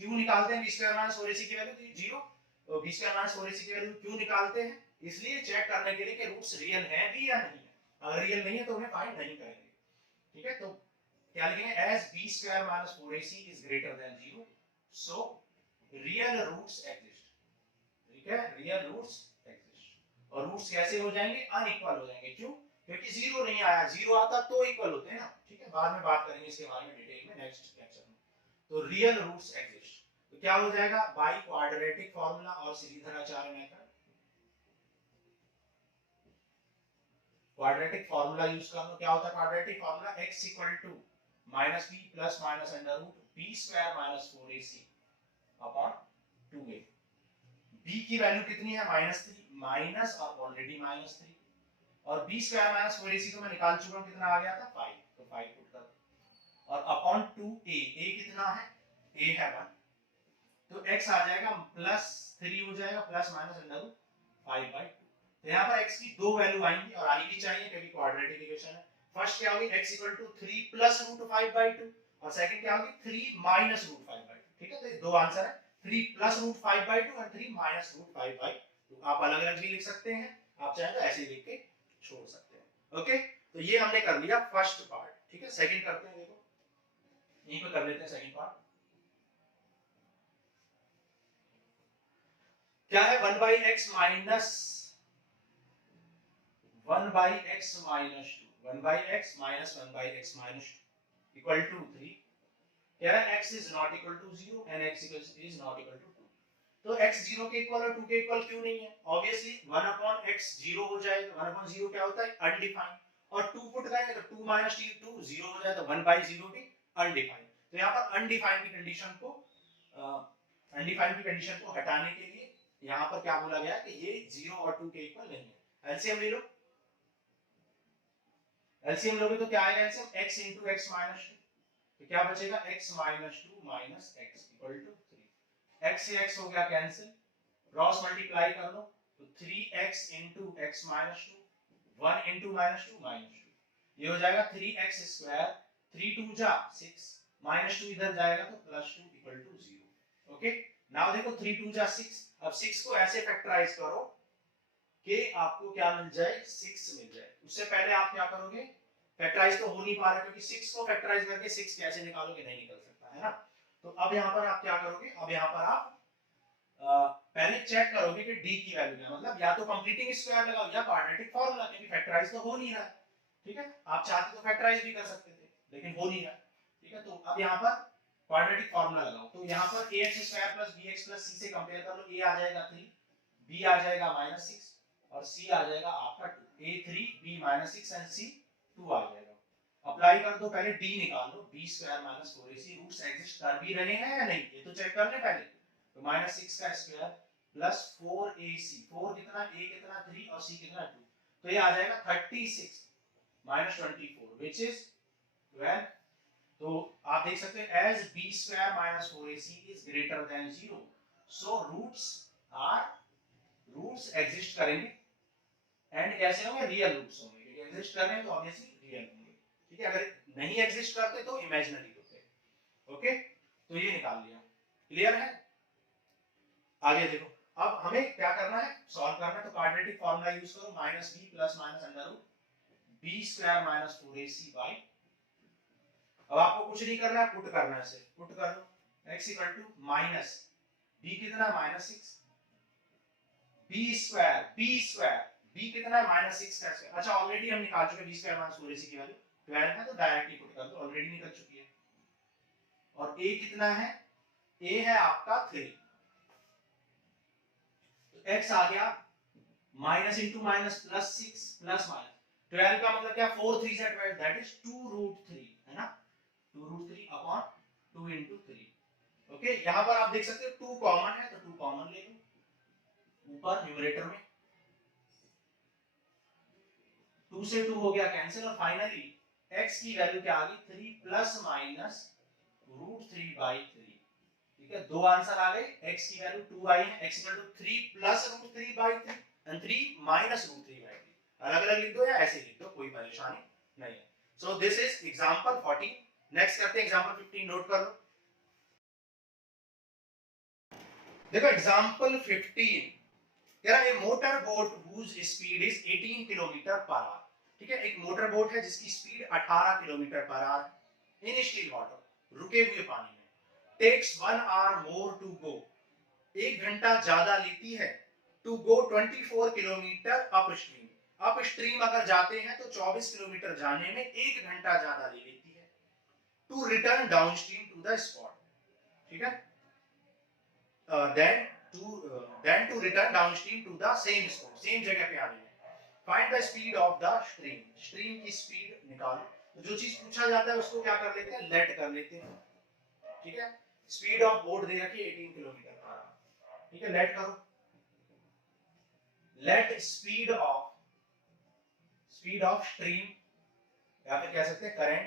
क्यों निकालते हैं b स्क्वायर माइनस 4ac की वैल्यू 0, तो b स्क्वायर माइनस 4ac की वैल्यू क्यों निकालते हैं, इसलिए चेक करने के लिए कि रूट्स रियल हैं भी या नहीं है। अगर रियल नहीं है तो उन्हें फाइंड नहीं करेंगे, ठीक है। तो क्या लिखेंगे, as b square minus 4ac is greater than 0 so real roots exist, ठीक है, रियल रूट्स एग्जिस्ट। और रूट्स कैसे हो जाएंगे, अनइक्वल हो जाएंगे, क्यों, क्योंकि 0 नहीं आया, 0 आता तो इक्वल होते हैं ना, ठीक है। बाद में बात करेंगे इसके बारे में डिटेल में नेक्स्ट लेक्चर में। तो रियल रूट्स एग्जिस्ट, तो क्या हो जाएगा, बाय क्वाड्रेटिक फार्मूला और Shridharacharya method, quadratic formula use कर लो। क्या होता है quadratic formula, x equal to minus b plus minus under root b square minus 4ac upon 2a। b की वैल्यू कितनी है -3, माइनस और ऑलरेडी -3, और b स्क्वायर माइनस 4ac तो मैं निकाल चुका हूं, कितना आ गया था 5, तो 5 पुट कर, और अपॉन 2a, a कितना है, a है 1, तो x आ जाएगा +3 हो जाएगा प्लस माइनस अंडर रूट 5/2। तो यहाँ पर x की दो वैल्यू आएंगी और आनी भी चाहिए क्योंकि क्वाड्रेटिक इक्वेशन है। फर्स्ट क्या होगी, x equal to 3 plus root 5/2, और सेकंड क्या होगी 3 माइनस रूट 5/2, ठीक है। तो ये दो आंसर है, 3 प्लस रूट 5/2 और 3 माइनस रूट 5/2। आप अलग अलग भी लिख सकते हैं, आप चाहे तो ऐसे ही लिख के छोड़ सकते हैं, ओके। तो ये हमने कर लिया फर्स्ट पार्ट, ठीक है। सेकंड करते हैं, देखो यहीं पे कर लेते हैं सेकंड पार्ट। क्या है 1/x minus 1/x minus 2, 1/x minus 1/x minus 2 equal to 3। कह रहा है x is not equal to 0 and x is not equal to 2। तो x 0 के इक्वल और 2 के इक्वल क्यों नहीं है, ऑब्वियसली 1/x 0 हो जाएगा, 1/0 क्या होता है अनडिफाइंड, और 2 पुट करेंगे तो 2 माइनस 2 0 हो जाए, तो 1/0 भी अनडिफाइंड। तो यहाँ पर अनडिफाइंड की कंडीशन को हटाने के लिए यहाँ पर क्या बोला गया कि ये 0 और 2 के इक्वल नहीं है। एलसीएम ले लो, एलसीएम लोगे तो क्या आएगा, LCM x into x minus 2, तो क्या बचेगा x minus 2 minus x equal to 3। x से x हो गया कैंसिल, क्रॉस मल्टीप्लाई कर लो तो 3x into x minus 2, 1 into minus 2 minus 2, ये हो जाएगा 3x स्क्वायर, 3 2 जा 6, माइनस 2 इधर जाएगा तो plus 2 equal to 0। Okay, now देखो 3 2 जा 6, अब 6 को ऐसे फैक्टराइज करो कि आपको क्या मिल जाए, 6 मिल जाए। उससे पहले आप क्या करोगे, फैक्टराइज तो हो नहीं पा रहा क्योंकि 6 को फैक्टराइज करके 6 कैसे निकालोगे, नहीं निकल सकता है ना। तो अब यहाँ पर आप क्या करोगे, अब यहाँ पर आप पहले चेक करोगे कि d की वैल्यू क्या, मतलब या तो कंप्लीटिंग स्क्वायर लगाओ या क्वाड्रेटिक फार्मूला, क्योंकि फैक्टराइज तो हो नहीं रहा है। ठीक है, आप चाहते तो फैक्टराइज भी कर सकते थे लेकिन हो नहीं रहा। ठीक है, तो अब यहाँ पर क्वाड्रेटिक फार्मूला लगाओ, तो यहाँ पर ax square plus bx plus c से कंपेयर कर लो, a आ जाएगा 3, b आ जाएगा -6 और c आ जाएगा आपका 2, a 3 b -6 एंड c 2 आ जाएगा। अप्लाई कर दो, पहले d निकाल लो, b square minus 4ac, roots exist कर भी रहे हैं या नहीं ये तो चेक कर ले पहले। तो -6 का स्क्वायर प्लस 4ac, 4 कितना, a कितना 3 और c कितना 2, तो ये आ जाएगा 36 -24 व्हिच इज 12। तो आप देख सकते हैं as b square minus 4ac is greater than 0, so roots exist करेंगे एंड कैसे होंगे, रियल रूट्स होंगे, क्योंकि एग्जिस्ट कर रहे हैं तो ऑब्वियसली रियल होंगे। ठीक है, अगर नहीं एग्जिस्ट करते तो इमेजिनरी होते। ओके, तो ये निकाल लिया, क्लियर है। आगे देखो, अब हमें क्या करना है, सॉल्व करना है, तो क्वाड्रेटिक फार्मूला यूज करो, -b plus minus under root b square minus 4ac by, अब आपको कुछ नहीं करना है, पुट करना है, सिर्फ पुट कर लो, x equal to minus b कितना -6, b स्क्वायर b कितना है -6 का स्क्वायर, अच्छा ऑलरेडी हम निकाल चुके b स्क्वायर माइनस 4ac की वैल्यू 12 है, तो डायरेक्टली पुट कर दो, ऑलरेडी निकल चुकी है। और a कितना है, a है आपका 3, तो x आ गया minus into minus plus 6 plus minus 12 का मतलब क्या, 4 3 से 12, दैट इज 2√3 है ना, 2√3 अपॉन 2 इंटू 3। ओके, यहां पर आप देख सकते हो 2 कॉमन है तो 2 कॉमन ले लो ऊपर न्यूमरेटर में, 2 से 2 हो गया कैंसिल, और फाइनली x की वैल्यू क्या आ गई, 3 प्लस माइनस √3 बाई 3। ठीक है, दो आंसर आ गए, x की वैल्यू 2 आई है, x equal to 3 plus √3 by 3 and 3 minus √3 by 3, अलग-अलग लिख दो या ऐसे लिख दो, कोई परेशानी नहीं है। So this is example 14। Next करते हैं एग्जांपल 15, नोट कर लो। देखो एग्जांपल 15 कह रहा है motor boat whose speed is 18 kilometre per our. ठीक है, एक मोटर बोट है जिसकी स्पीड 18 किलोमीटर पर आवर है, इन स्टिल वाटर, रुके हुए पानी में, takes 1 hour more to go, 1 घंटा ज्यादा लेती है, to go 24 kilometre upstream, upstream अगर जाते हैं तो 24 किलोमीटर जाने में 1 घंटा ज्यादा ले लेती है, to return downstream to the spot. ठीक है, then to return downstream to the same spot, same जगह पे आने में, find the speed of the stream, stream की स्पीड निकालो, तो जो चीज पूछा जाता है उसको क्या कर लेते हैं, लेट कर लेते हैं। ठीक है, स्पीड ऑफ बोट दे रखी है 18 किलोमीटर पर आवर। ठीक है, लेट करो, लेट स्पीड ऑफ स्ट्रीम या फिर कह सकते हैं current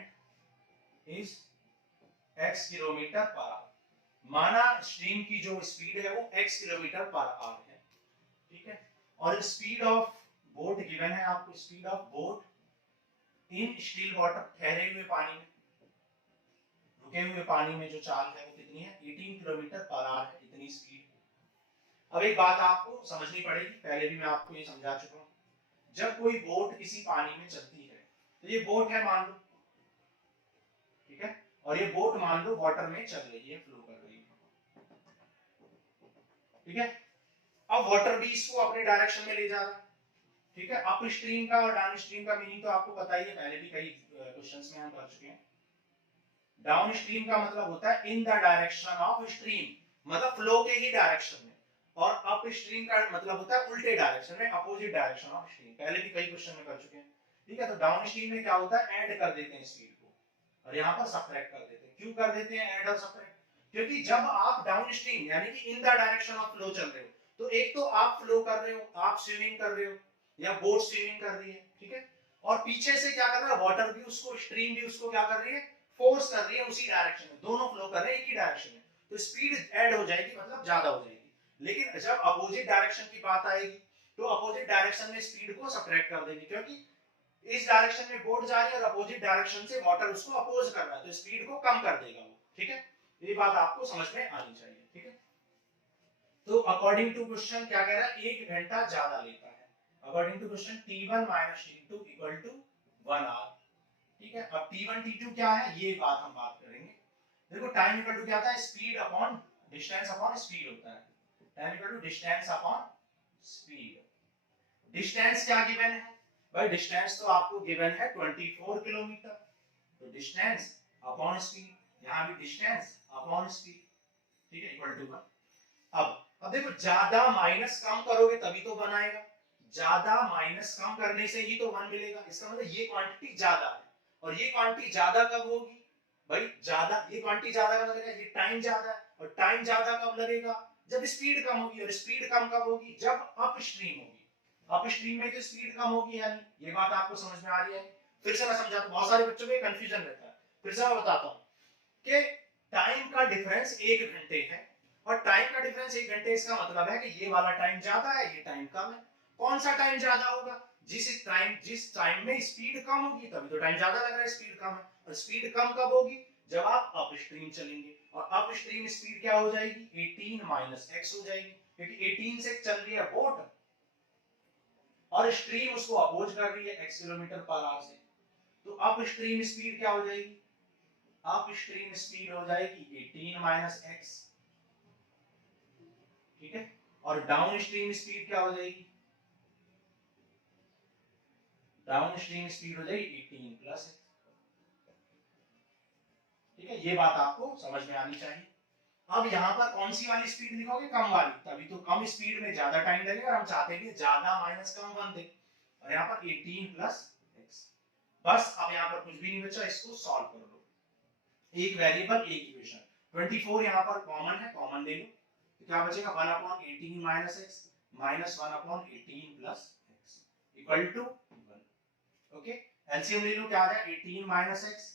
is x kilometre per our, माना स्ट्रीम की जो स्पीड है वो x किलोमीटर पर आवर है। ठीक है, और स्पीड ऑफ बोट गिवन है आपको, speed of boat in still water, ठहरे हुए पानी में, रुके हुए पानी में जो चाल है वो कितनी है, 18 किलोमीटर पर आवर है, इतनी स्पीड। अब एक बात आपको समझनी पड़ेगी, पहले भी मैं आपको ये समझा चुका हूं, जब कोई बोट किसी पानी में चलती है तो ये बोट है मान लो, ठीक है, और ये बोट मान लो वाटर में चल रही है, फ्लो कर रही है। ठीक है, अब वाटर भी इसको अपने डायरेक्शन में ले जा रहा है। ठीक है, अप स्ट्रीम का और डाउन स्ट्रीम का मीनिंग तो आपको पता ही है, पहले भी कई क्वेश्चंस में हम कर चुके हैं। डाउन स्ट्रीम का मतलब होता है in the direction of stream, मतलब फ्लो के ही डायरेक्शन में, और अप स्ट्रीम का मतलब होता है उल्टे डायरेक्शन में, अपोजिट डायरेक्शन ऑफ स्ट्रीम, पहले भी कई क्वेश्चन में कर चुके हैं। ठीक है, तो डाउन स्ट्रीम में क्या होता है, ऐड कर देते हैं स्पीड को और यहाँ पर सबट्रैक्ट कर देते हैं। क्यों कर देते हैं ऐड और सबट्रैक्ट, क्योंकि जब आप डाउन स्ट्रीम यानी कि in the direction of flow चल रहे हो, तो एक तो आप फ्लो कर रहे हो, आप स्विमिंग कर रहे हो या बोट स्विमिंग कर रही है, ठीक है, और पीछे से क्या कर रहा है, वाटर भी उसको, स्ट्रीम भी उसको क्या कर रही है, फोर्स कर रही है उसी डायरेक्शन में, दोनों फ्लो कर रहे हैं एक ही डायरेक्शन में, तो स्पीड ऐड हो जाएगी, मतलब ज्यादा हो जाएगी। लेकिन जब अपोजिट डायरेक्शन की बात आएगी तो अपोजिट डायरेक्शन में स्पीड को सब्ट्रैक्ट कर देंगे, क्योंकि इस डायरेक्शन में बोट जा रही है और अपोजिट डायरेक्शन से वाटर उसको अपोज कर रहा है, तो स्पीड को कम कर देगा वो। ठीक है, ये बात आपको समझ में आनी चाहिए। ठीक है, तो अकॉर्डिंग टू क्वेश्चन क्या कह रहा है, 1 घंटा ज्यादा लेता है। According to question T1 - T2 equal to 1 hour. ठीक है, अब T1 T2 क्या है ये बात हम बात करेंगे। देखो टाइम इक्वल टू क्या होता है, speed upon distance upon speed होता है। Time equal to distance upon speed. Distance क्या गिवन है भाई, डिस्टेंस तो आपको गिवन है 24 किलोमीटर, तो डिस्टेंस अपॉन स्पीड, यहां भी डिस्टेंस अपॉन स्पीड। ठीक है, इक्वल टू 1। अब देखो ज्यादा माइनस कम करोगे तभी तो 1 आएगा, ज्यादा माइनस कम करने से ही तो 1 मिलेगा। इसका मतलब ये क्वांटिटी ज्यादा है, और ये क्वांटिटी ज्यादा कब होगी भाई, ज्यादा ये क्वांटिटी ज्यादा कब लगेगा, ये टाइम ज्यादा है, और टाइम ज्यादा कब लगेगा, जब स्पीड कम होगी, और स्पीड कम कब होगी, जब अपस्ट्रीम होगी। अपस्ट्रीम में तो स्पीड कम होगी, यानी ये बात आपको समझ में आ रही है। फिर से मैं समझाता हूं, बहुत सारे बच्चों को कंफ्यूजन रहता है, फिर से मैं बताता हूं कि टाइम का डिफरेंस 1 घंटे है, और टाइम का डिफरेंस 1 घंटे, इसका मतलब है कि ये वाला टाइम ज्यादा है, ये टाइम कम है। कौन सा टाइम ज्यादा होगा, जिस टाइम में स्पीड कम होगी तभी तो टाइम ज्यादा लग रहा है, स्पीड कम है। और स्पीड कम कब होगी, जब आप अपस्ट्रीम चलेंगे, और अपस्ट्रीम स्पीड क्या हो जाएगी, 18 - x हो जाएगी, क्योंकि 18 से चल रही है बोट और स्ट्रीम उसको अपोज कर रही है x किलोमीटर/आवर से, तो अपस्ट्रीम स्पीड क्या हो जाएगी, अपस्ट्रीम स्पीड हो जाएगी 18 - x। ठीक है, और डाउन स्ट्रीम स्पीड क्या हो जाएगी, डाउन स्ट्रीम स्पीड हो जाएगी 18 + x। ठीक है, ये बात आपको समझ में आनी चाहिए। अब यहाँ पर कौन सी वाली स्पीड लिखोगे, कम वाली, तभी तो कम स्पीड में ज्यादा टाइम लगेगा, हम चाहते हैं कि ज्यादा माइनस कम 1 दे, और यहाँ पर 18 + x। बस अब यहाँ पर कुछ भी नहीं बचा, इसको सॉल्व कर लो, एक वेरिएबल एक इक्वेशन। 24 यहाँ पर कॉमन है, कॉमन ले लो, तो क्या बचेगा, 1/18 - x minus 1/18 + x equal to 1। Okay, LCM ले लो, क्या आ जाएगा, 18 - x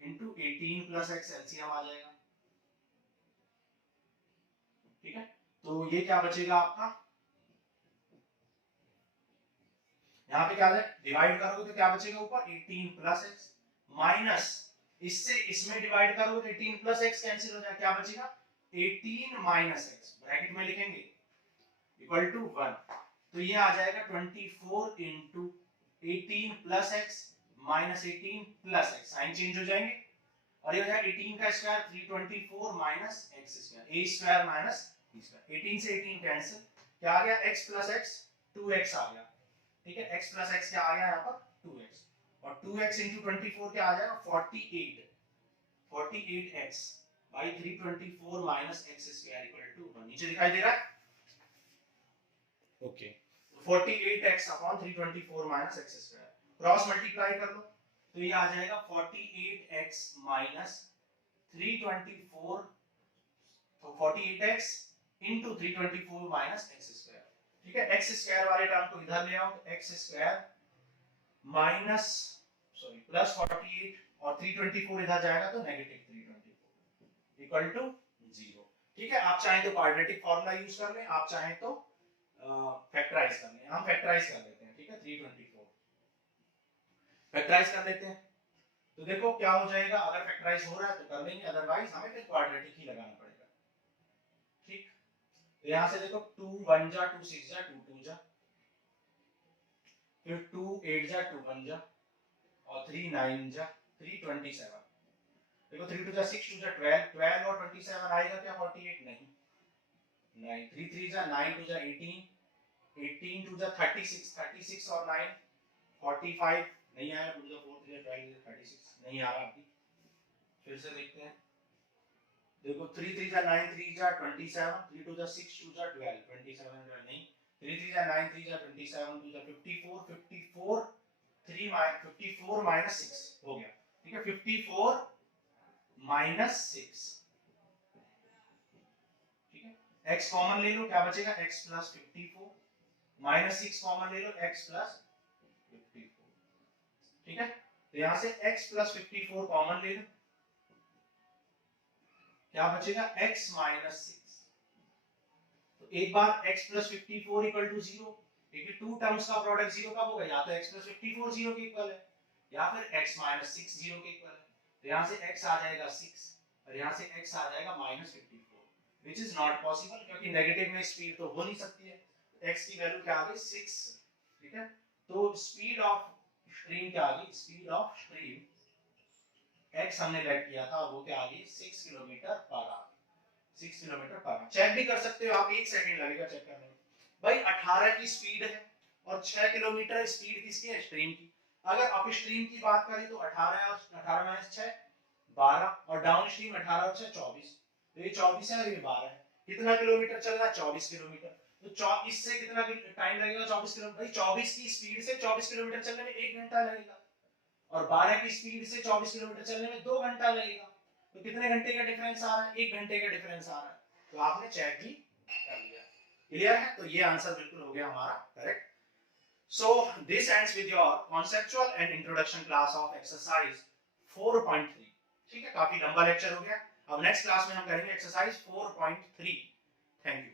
इंटू 18 + x, एलसीएम आ जाएगा। ठीक है, तो ये क्या बचेगा आपका, यहाँ पे क्या है, डिवाइड करोगे तो क्या बचेगा ऊपर, 18 + x माइनस, इससे इसमें डिवाइड करोगे तो 18 + x कैंसिल हो जाएगा, क्या बचेगा, 18 - x ब्रैकेट में लिखेंगे इक्वल टू 1। तो ये आ जाएगा 24 into 18 + x minus 18 + x, sign change हो जाएंगे, और ये हो जाएगा 18 का square 324 minus x square, a square minus b square, 18 से 18 कैंसिल, क्या आ गया, x + x 2x आ गया। ठीक है, x + x क्या आ गया यहाँ पर 2x, और 2x इंटू 24 क्या आ जाएगा 48, 48x by 324 minus x square equal to 1, नीचे दिखाई दे रहा है। Okay, 48x upon 324 minus x square, cross multiply कर लो तो ये आ जाएगा 48x माइनस 324, तो 48x into 324 minus x square. ठीक है, x स्क्वायर वाले टर्म को इधर ले आओ, तो x स्क्वायर माइनस प्लस 48 और 324 इधर जाएगा तो नेगेटिव 324 इक्वल टू 0। ठीक है, आप चाहें तो क्वाड्रेटिक फॉर्मूला यूज कर लें, आप चाहें तो फैक्टराइज कर लें, हम फैक्टराइज कर लेते हैं। ठीक है, 324 फैक्टराइज कर लेते हैं, तो देखो क्या हो जाएगा, अगर फैक्टराइज हो रहा है तो कर लेंगे, अदरवाइज हमें फिर क्वाड्रेटिक ही लगाना पड़ेगा। ठीक, तो यहां से देखो 2 1 जा 2 6 जा 2 2 जा, फिर 2 8 जा 2 1 जा, और 3 9 जा 3 27। देखो 3 2 जा 6 2 जा 12, 12 और 27 आएगा क्या 48, नहीं, 9 3 3 जा 9 2 जा 18, 18 2 जा 36, 36 और 9 45, नहीं आया, 2 जा 4 3 जा 12 36 नहीं आ रहा अभी। फिर से देखते हैं, देखो 3 3 जा 9 3 जा 27, 3 2 जा 6 2 जा 12 27 नहीं, 3 3 जा 9 3 जा 27 2 जा 54 54 3 54 माइनस 6 हो गया। ठीक है, 54 माइनस 6। ठीक है, x कॉमन ले लो, क्या बचेगा, x प्लस 54 माइनस 6 कॉमन ले लो, x प्लस 54। ठीक है, तो यहां से x प्लस 54 कॉमन ले लो, क्या बचेगा x माइनस 6। तो एक बार x प्लस 54 इक्वल टू 0, क्योंकि टू टर्म्स का प्रोडक्ट 0 कब होगा, या तो x प्लस 54 0 के इक्वल है या फिर x माइनस 6 0 के इक्वल है। तो यहाँ से x आ जाएगा 6 और यहाँ से x आ जाएगा minus 54, which is not possible, क्योंकि नेगेटिव में स्पीड तो हो नहीं सकती है। x की वैल्यू क्या आ गई 6, ठीक है। तो स्पीड ऑफ स्ट्रीम क्या आ गई, स्पीड ऑफ स्ट्रीम x हमने लेट किया था, वो क्या आ गई 6 kilometre per hour, 6 kilometre per hour. Check भी कर सकते हो आप, 1 सेकंड लगेगा चेक करने में। भाई 18 की स्पीड है और 6 किलोमीटर स्पीड किसकी है, स्ट्रीम की। अगर अप स्ट्रीम की बात करें तो 18 और 18 माइनस 6 12, और डाउन स्ट्रीम 18 और 6 24। तो ये 24 है और ये 12 है। कितना किलोमीटर चलना, 24 किलोमीटर। तो 24 से कितना टाइम लगेगा, 24 किलोमीटर। भाई 24 की स्पीड से 24 किलोमीटर चलने में 1 घंटा लगेगा और 12 की स्पीड से 24 किलोमीटर चलने में 2 घंटा लगेगा। तो कितने घंटे का डिफरेंस आ रहा है, 1 घंटे का डिफरेंस आ रहा है। तो आपने चेक भी कर लिया, क्लियर है। तो ये आंसर बिल्कुल हो गया हमारा correct. So this ends with your conceptual and introduction class of exercise 4.3। ठीक है, काफी लंबा लेक्चर हो गया। अब नेक्स्ट क्लास में हम करेंगे एक्सरसाइज 4.3। Thank you.